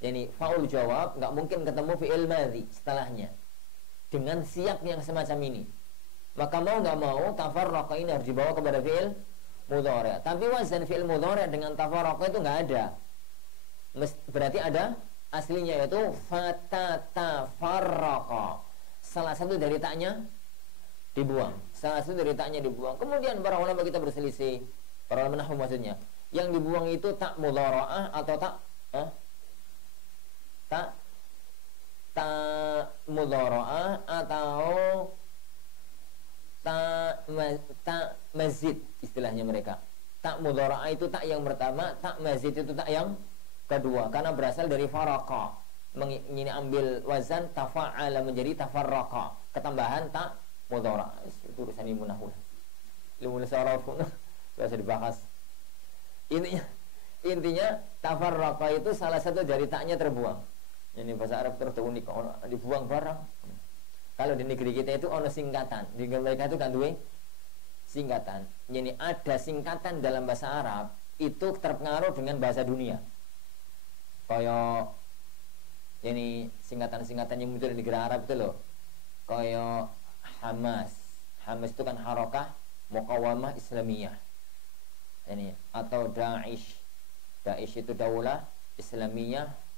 Yani fa'ul jawab enggak mungkin ketemu fi'il madhi setelahnya dengan siyak yang semacam ini. Maka mau enggak mau tafarraqa ini harus dibawa kepada fi'il mudhari'. Tapi wazan fi'il mudhari' dengan tafarraqa itu enggak ada. Berarti ada aslinya, yaitu fatatafarraqa. Salah satu dari taknya dibuang. Salah satu dari taknya dibuang. Kemudian para ulama kita berselisih, para ulama nahwu maksudnya, yang dibuang itu tak mudhara'ah atau tak mudhara'ah atau tak mazid, istilahnya mereka. Tak mudhara'ah itu tak yang pertama, tak mazid itu tak yang kedua, karena berasal dari faraqa. Ini ambil wazan tafa'ala menjadi tafarraqa, ketambahan tak mudhara'ah. Itu urusan ilmu nahwu. Ilmu saraf biasa dibahas. Intinya tafarraqa itu salah satu dari taknya terbuang. Ini bahasa Arab terus unik, dibuang barang. Kalau di negeri kita itu ono singkatan, di negeri mereka itu kan duwe singkatan. Jadi ada singkatan dalam bahasa Arab itu terpengaruh dengan bahasa dunia. Kayak ini singkatan-singkatan yang muncul di negara Arab itu loh. Kayak Hamas. Hamas itu kan Harakah Muqawamah Islamiyah. Ini atau Daesh. Daesh itu Daulah Islamiyah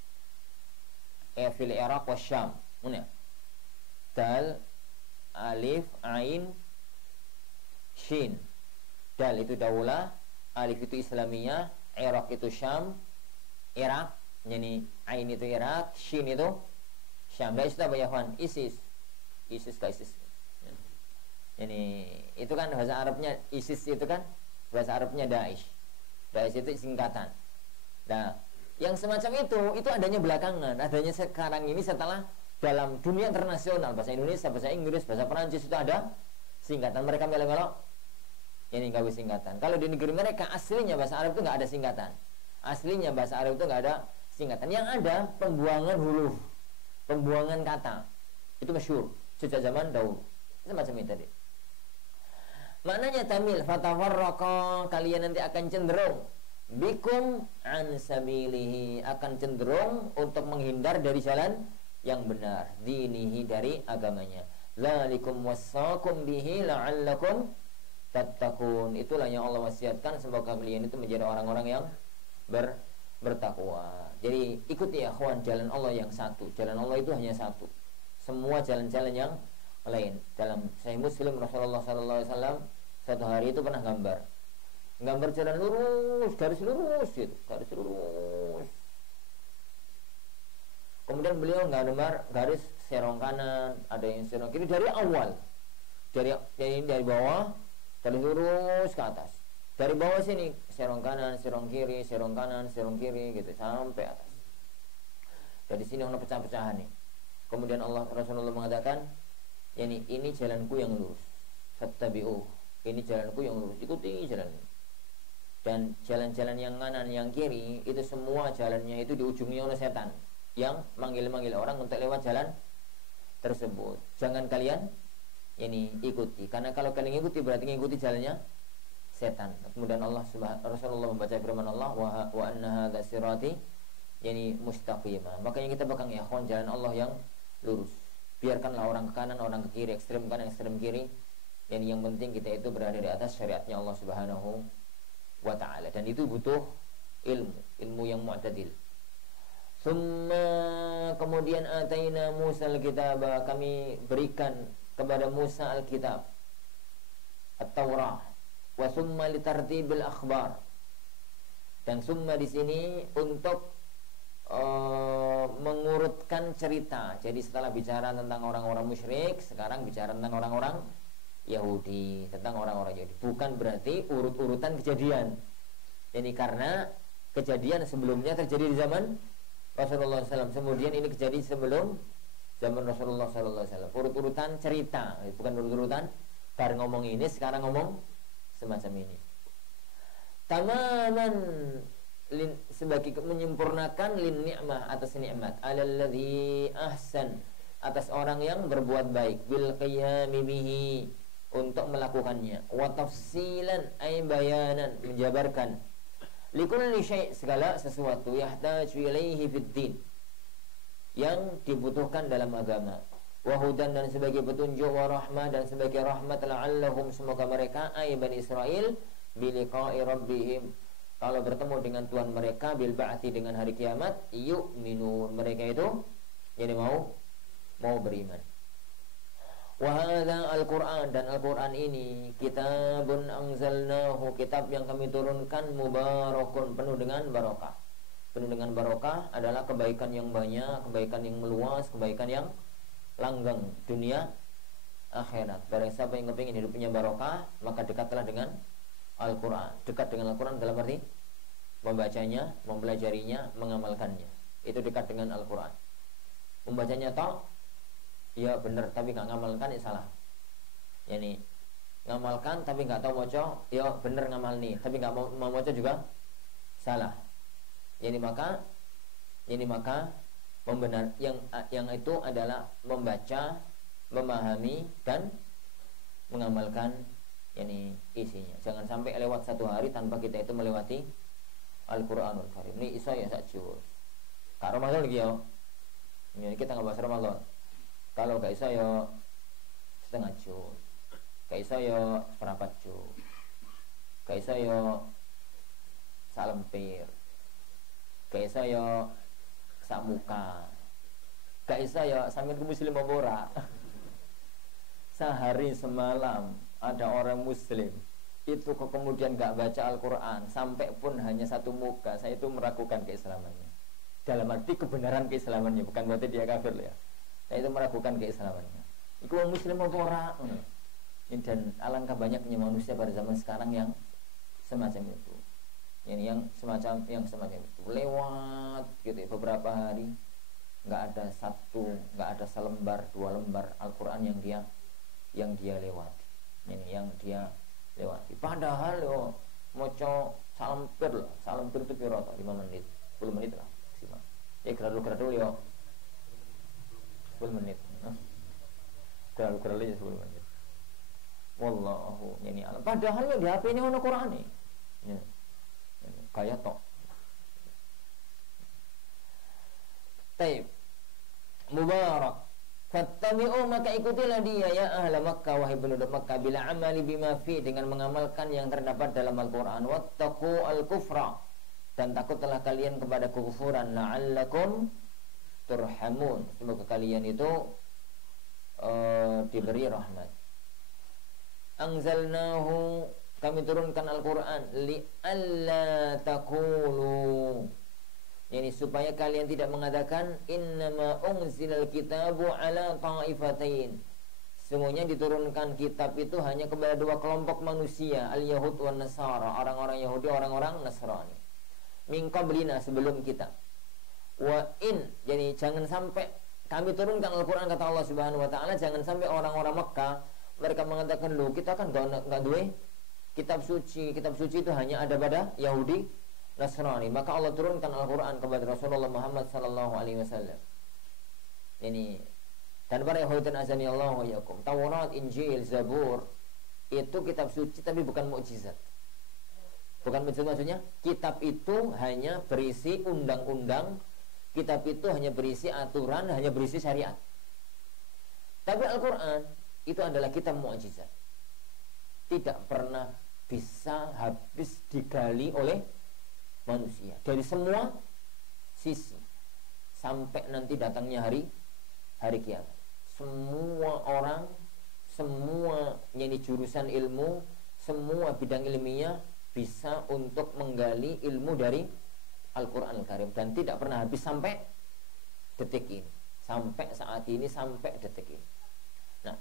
fil Iraq wa Syam. Mana? Dal, alif, ain, shin. Dal itu daulah, alif itu Islamiyah, Iraq itu Syam, Irak, jadi ain itu Irak, shin itu Syam. Daesh itu apa ya kawan? ISIS. ISIS. Jadi itu kan bahasa Arabnya ISIS, itu kan bahasa Arabnya Daesh. Daesh itu singkatan. Nah, yang semacam itu adanya belakangan, adanya sekarang ini setelah dalam dunia internasional, bahasa Indonesia, bahasa Inggris, bahasa Perancis itu ada singkatan. Mereka melok-melok ini gawe singkatan. Kalau di negeri mereka aslinya bahasa Arab itu nggak ada singkatan. Aslinya bahasa Arab itu nggak ada singkatan. Yang ada pembuangan huruf, pembuangan kata. Itu masyhur sejak zaman dahulu. Semacam itu tadi. Maknanya tamil fatafarraqa, kalian nanti akan cenderung bikum an sabilihi, akan cenderung untuk menghindar dari jalan yang benar, dinihi, dari agamanya. Dzalikum wassaqum bihi la'allakum tattaqun. Itulah yang Allah wasiatkan semoga kalian itu menjadi orang-orang yang bertakwa. Jadi ikuti ya kawan, jalan Allah yang satu. Jalan Allah itu hanya satu. Semua jalan-jalan yang lain. Dalam Sahih Muslim, Rasulullah SAW satu hari itu pernah gambar jalan lurus, garis lurus gitu, garis lurus. Kemudian beliau gambar garis serong kanan, ada yang serong kiri dari awal, dari bawah garis lurus ke atas, dari bawah sini serong kanan, serong kiri, serong kanan, serong kiri gitu sampai atas. Dari sini ada pecah-pecahan nih. Kemudian Rasulullah mengatakan, ini jalanku yang lurus, fattabi'uh, ini jalanku yang lurus, ikuti jalan ini. Dan jalan-jalan yang kanan, yang kiri itu semua jalannya itu diujungi oleh setan yang manggil-manggil orang untuk lewat jalan tersebut. Jangan kalian ikuti, karena kalau kalian ikuti berarti ikuti jalannya setan. Kemudian Rasulullah membaca firman Allah, wa anna hadza sirati mustaqimah. Makanya kita pegang ya kawan, jalan Allah yang lurus. Biarkanlah orang ke kanan, orang ke kiri, ekstrem kanan, ekstrem kiri. Yang penting kita itu berada di atas syariatnya Allah Subhanahu wa ta'ala, dan itu butuh ilmu yang mu'tadil. Kemudian ataina Musa al-kitab, kami berikan kepada Musa al-kitab at-Taurah, wa summa litartibil akhbar, dan summa di sini untuk mengurutkan cerita. Jadi setelah bicara tentang orang-orang musyrik, sekarang bicara tentang orang-orang Yahudi, tentang orang-orang Yahudi. Bukan berarti urut-urutan kejadian. Ini karena kejadian sebelumnya terjadi di zaman Rasulullah SAW. Kemudian ini kejadian sebelum zaman Rasulullah SAW. Urut-urutan cerita, bukan urut-urutan. Baru ngomong ini, sekarang ngomong semacam ini. Tamaman sebagai menyempurnakan lin ni'mah, atas nikmat, alalladzi ahsan, atas orang yang berbuat baik, bil qiyami bihi, untuk melakukannya, wa tafsilan ay bayanan, menjabarkan, likulli syai', segala sesuatu, yahtaju ilaihi fid din, yang dibutuhkan dalam agama, wa hudan, dan sebagai petunjuk, wa rahmah, dan sebagai rahmat, la'allahum, semoga mereka, ay Bani Israel, biliqa'i rabbihim, kalau bertemu dengan Tuhan mereka, bil ba'ati, dengan hari kiamat, yu'minun, mereka itu mau beriman. Wa hadza al-Qur'an, dan Al-Qur'an ini kitabun anzalnahu, kitab yang kami turunkan, mubarakun, penuh dengan barokah. Penuh dengan barokah adalah kebaikan yang banyak, kebaikan yang meluas, kebaikan yang langgeng dunia akhirat. Barang siapa yang kepingin hidupnya barokah, maka dekatlah dengan Al-Qur'an. Dekat dengan Al-Qur'an dalam arti membacanya, mempelajarinya, mengamalkannya. Itu dekat dengan Al-Qur'an. Membacanya ya benar, tapi nggak ngamalkan ya salah. Ngamalkan tapi nggak tahu moco, ya bener ngamal nih, tapi nggak mau moco juga salah. Maka membenar yang itu adalah membaca, memahami, dan mengamalkan isinya. Jangan sampai lewat satu hari tanpa kita itu melewati Al-Quranul Karim. Ini iso ya sakjur. Kak Ramadan lagi ya. Ini kita nggak bahas Ramadan. Kalau gak iso ya setengah juz, gak iso ya seperempat juz, gak iso ya sak lempir, gak iso ya sak muka, gak iso ya sampeyan muslim apa ora. Sehari semalam ada orang muslim itu kok kemudian gak baca Al-Quran sampai pun hanya satu muka, saya itu meragukan keislamannya. Dalam arti kebenaran keislamannya, bukan berarti dia kafir ya. Saya itu meragukan keislamannya. Iku orang muslim apa ora? Dan alangkah banyaknya manusia pada zaman sekarang yang semacam itu. Yang semacam itu. Lewat gitu ya, beberapa hari nggak ada selembar, 2 lembar Al-Quran yang dia lewati. Yang dia lewati. Padahal moco salampir itu piro 5 menit, 10 menit lah maksimal. Ya gradul yo 10 menit. Gradul ya 10 menit. Wallahu alam. Padahal di HP ini ono Quran nih. Kayak tok. Taib. Mubarak. Fattabi'u, maka ikutilah dia ya ahla Makkah, wahai penduduk Makkah, bila amali bima fi, dengan mengamalkan yang terdapat dalam Al-Quran. Wattaqu al-kufra, dan takutlah kalian kepada kekufuran, la'allakum turhamun, semoga kalian itu diberi rahmat. Anzalnahu, kami turunkan Al-Quran, li'alla taqulu, yani supaya kalian tidak mengatakan innama unzilal kitabu ala ta'ifatain, semuanya diturunkan kitab itu hanya kepada dua kelompok manusia, al-Yahud wan Nasara, orang-orang Yahudi, orang-orang Nasrani, min qablina, sebelum kita. Wa in, jadi jangan sampai kami turunkan Al-Quran, kata Allah Subhanahu wa ta'ala, jangan sampai orang-orang Mekah mereka mengatakan, loh kita kan gak duwe kitab suci itu hanya ada pada Yahudi Nasrani. Maka Allah turunkan Al-Quran kepada Rasulullah Muhammad sallallahu alaihi wasallam. Ini dan para Yahudi azani Allah wa yakum, Taurat, Injil, Zabur itu kitab suci tapi bukan mukjizat. Bukan mukjizat maksudnya kitab itu hanya berisi undang-undang, kitab itu hanya berisi aturan, hanya berisi syariat. Tapi Al-Quran itu adalah kitab mukjizat, tidak pernah bisa habis digali oleh manusia dari semua sisi sampai nanti datangnya hari kiamat. Semua orang, semua yang di jurusan ilmu, semua bidang ilmiah bisa untuk menggali ilmu dari Al-Quran Al-Karim, dan tidak pernah habis sampai detik ini, sampai saat ini, sampai detik ini. Nah,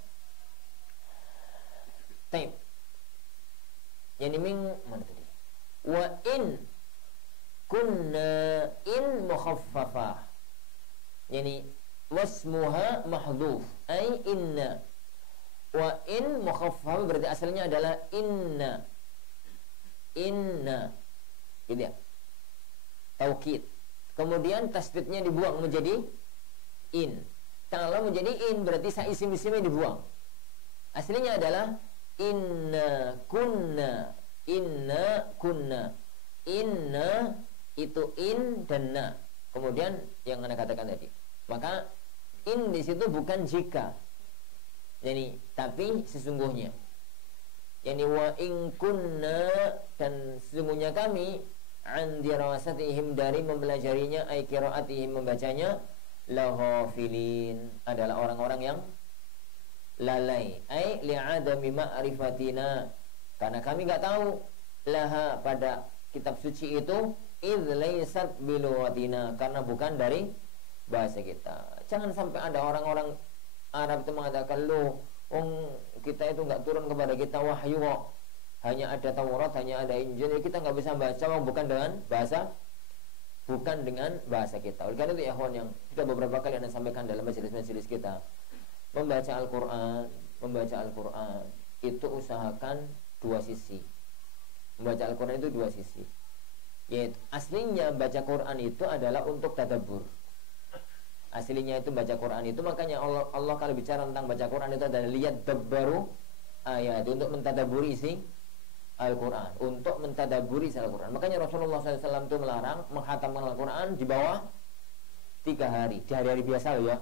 taib yang ini mana tadi? Wa in kunna in mukhaffafah, yani wasmuha mahdhuf, ay inna. Wa in mukhaffafah berarti asalnya adalah inna, gitu ya, taukid. Kemudian tasdidnya dibuang menjadi in. Kalau menjadi in berarti isim-isimnya dibuang. Aslinya adalah inna kunna, inna itu in dan na. Kemudian yang Anda katakan tadi. Maka in di situ bukan jika, yani tapi sesungguhnya. Yani wa in kunna, dan sesungguhnya kami an dirasatihim, dari mempelajarinya, ay qiraatihim, membacanya, lahafilin, adalah orang-orang yang lalai, ay li'adami ma'rifatina, karena kami enggak tahu, laha, pada kitab suci itu, idh laysat biluwatina, karena bukan dari bahasa kita. Jangan sampai ada orang-orang Arab itu mengatakan, loh kita itu enggak turun kepada kita wahyu kok, hanya ada Taurat, hanya ada Injil, kita nggak bisa baca, bukan dengan bahasa kita. Oleh karena itu ya kawan, yang sudah beberapa kali Anda sampaikan dalam majelis-majelis kita, membaca Al-Quran itu usahakan dua sisi. Membaca Al-Quran itu dua sisi, yaitu aslinya baca Quran itu adalah untuk tadabbur. Aslinya itu baca Quran itu, makanya Allah kalau bicara tentang baca Quran itu adalah lihat dabbaru ayat, untuk mentadaburi isi Al-Quran, untuk mentadaburi Al-Quran. Makanya Rasulullah SAW itu melarang menghatamkan Al-Quran di bawah 3 hari, di hari-hari biasa loh ya,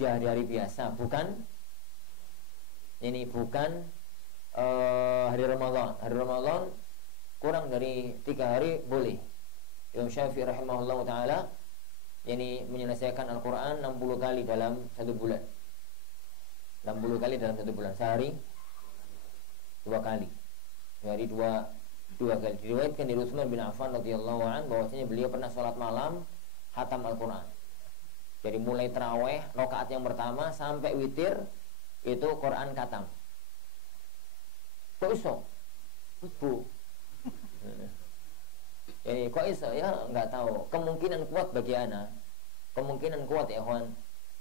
di hari-hari biasa, bukan hari Ramadan. Hari Ramadan kurang dari 3 hari boleh. Imam Syafi'i rahimahullah ta'ala yani menyelesaikan Al-Quran 60 kali dalam 1 bulan. 60 kali dalam 1 bulan, sehari 2 kali, sehari dua kali. Diriwayatkan dari Utsman bin Affan radhiyallahu anhu bahwasanya beliau pernah sholat malam khatam Al-Quran. Jadi mulai tarawih rakaat yang pertama sampai witir itu Quran khatam. Kok iso? Ibu. Jadi kok iso ya, nggak tahu. Kemungkinan kuat bagi ana, kemungkinan kuat ya kawan.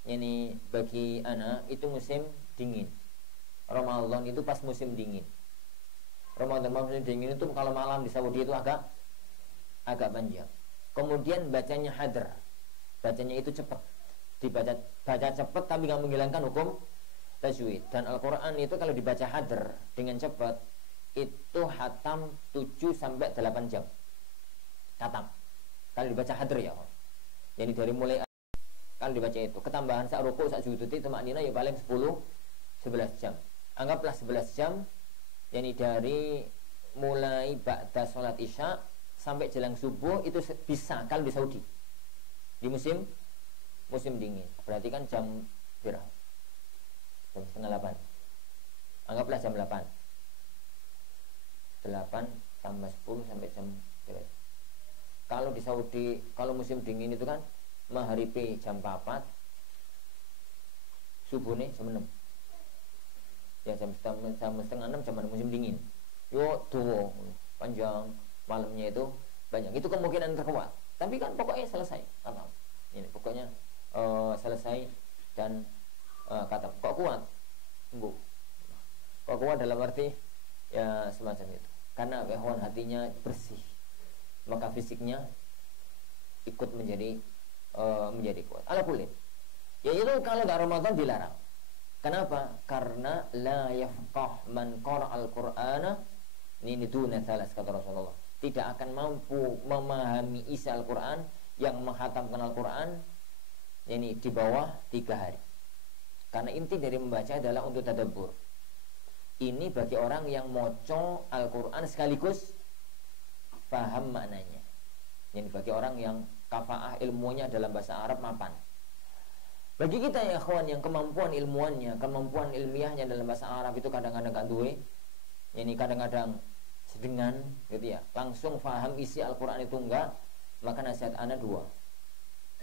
Ini bagi ana itu musim dingin. Ramadan itu pas musim dingin. Ramadan musim dingin itu kalau malam di Saudi itu agak panjang. Kemudian bacanya hadr, bacanya itu cepat, baca cepat tapi nggak menghilangkan hukum tajwid. Dan Al-Quran itu kalau dibaca hadr dengan cepat itu hatam 7-8 jam. Khatam kalau dibaca hadr ya. Jadi dari mulai kalau dibaca itu ketambahan saat rukuk, saat sujud itu maknina ya paling 10-11 jam. Anggaplah 11 jam, yani dari mulai ba'da sholat isya sampai jelang subuh itu bisa kalau di Saudi di musim dingin. Berarti kan jam berapa? Jam setengah 8. Anggaplah jam 8 tambah 10 sampai jam berapa? Kalau di Saudi, kalau musim dingin itu kan maghribi jam 4, subuh nih jam 6. Ya jam setengah 6 jam musim dingin. Yo tuh panjang, malamnya itu banyak. Itu kemungkinan terkuat. Tapi kan pokoknya selesai. Kata. Ini pokoknya selesai dan kata. Kok kuat? Bu. Kok kuat dalam arti ya semacam itu. Karena hewan hatinya bersih, maka fisiknya ikut menjadi kuat. Ala kulit. Ya itu kalau nggak Ramadan dilarang. Kenapa? Karena la yafqah man qara'al Qur'ana ini duna thalas, kata Rasulullah. Tidak akan mampu memahami isi Al-Quran yang menghatamkan Al-Quran ini di bawah 3 hari. Karena inti dari membaca adalah untuk tadabbur. Ini bagi orang yang moco Al-Quran sekaligus paham maknanya. Ini bagi orang yang kafaah ilmunya dalam bahasa Arab mapan. Bagi kita ya kawan yang kemampuan ilmuannya, kemampuan ilmiahnya dalam bahasa Arab itu kadang-kadang gak duwe, ini kadang-kadang sedengan gitu ya, langsung paham isi Al-Quran itu enggak, maka nasihat ana 2.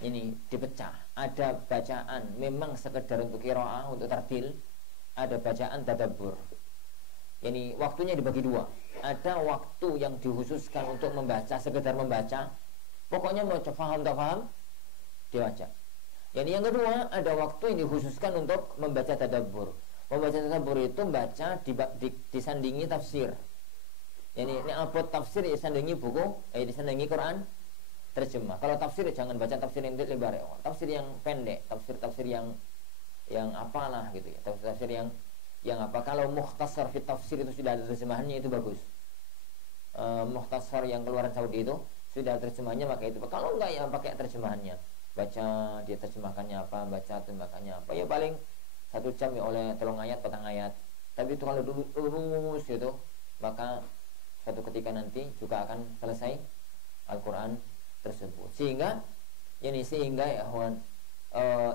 Ini dipecah. Ada bacaan memang sekedar untuk qiraah, untuk tartil. Ada bacaan tadabbur. Ini waktunya dibagi 2. Ada waktu yang dikhususkan untuk membaca, sekedar membaca. Pokoknya mau paham tak paham, dibaca. Yang kedua, ada waktu yang dikhususkan untuk membaca tadabbur. Membaca tadabbur itu baca disandingi tafsir. Ini upload tafsir disandingi buku, disandingi Quran terjemah. Kalau tafsir jangan baca tafsir yang lebar, tafsir yang pendek, tafsir yang apalah gitu ya. Tafsir yang apa? Kalau mukhtasar fit tafsir itu sudah ada terjemahannya, itu bagus. Mukhtasar yang keluaran Saudi itu sudah terjemahannya, maka itu. Kalau enggak ya pakai terjemahannya. Baca dia terjemahkannya apa, baca terjemahkannya apa. Ya paling 1 jam ya oleh tolong ayat, petang ayat. Tapi itu kalau dulu lurus gitu, maka suatu ketika nanti juga akan selesai Al-Quran tersebut. Sehingga ya kawan,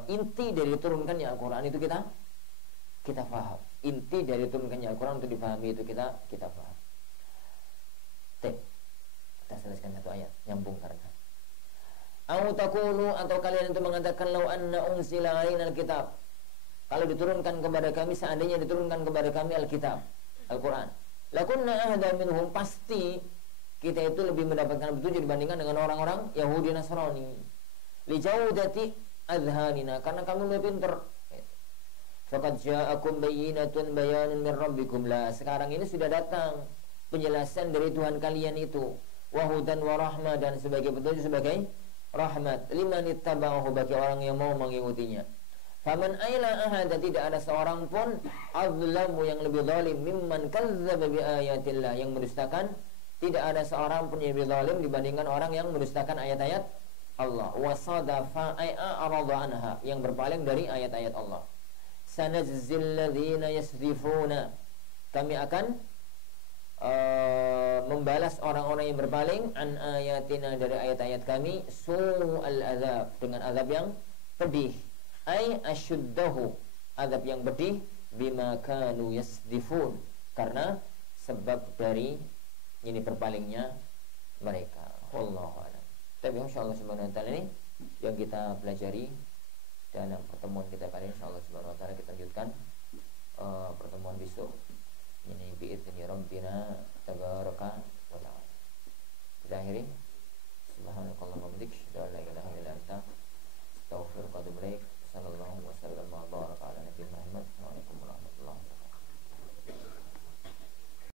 inti dari turunkannya Al-Quran itu kita paham. Inti dari turunkannya Al-Quran untuk dipahami itu kita paham. Kita selesaikan 1 ayat, nyambung karena au taqulu, atau kalian itu mengatakan lau anna unzila alaina alkitab, kalau diturunkan kepada kami, seandainya diturunkan kepada kami alkitab, Al-Quran, lakunna ahda minhum, pasti kita itu lebih mendapatkan petunjuk dibandingkan dengan orang-orang Yahudi Nasrani. Li jaudati adhanina, karena kami lebih pintar. Faqad ja'akum bayyinatun bayanun min rabbikum, la, sekarang ini sudah datang penjelasan dari Tuhan kalian itu, wa hudan wa rahmah, dan sebagai petunjuk, sebagai rahmat, liman ittaba'ahu, bagi orang yang mau mengikutinya. Faman aila ahada, tidak ada seorang pun azlamu, yang lebih zalim, mimman kadzdzaba bi ayatillah, yang mendustakan. Tidak ada seorang pun yang lebih zalim dibandingkan orang yang mendustakan ayat-ayat Allah. Wasadafa a'rada anha, yang berpaling dari ayat-ayat Allah. Sanajzil ladzina yasrifuna, kami akan membalas orang-orang yang berpaling an ayatina, dari ayat-ayat kami, su'al azab, dengan azab yang pedih. Ay asyuddahu, azab yang pedih, bima kanu yasdifun, karena sebab dari ini berpalingnya mereka. Wallahu a'lam. Tapi insyaallah subhanahu wa ta'ala ini yang kita pelajari dalam pertemuan kita kali ini. Insyaallah subhanahu wa ta'ala kita lanjutkan pertemuan besok. Ini bi'idzni rabbina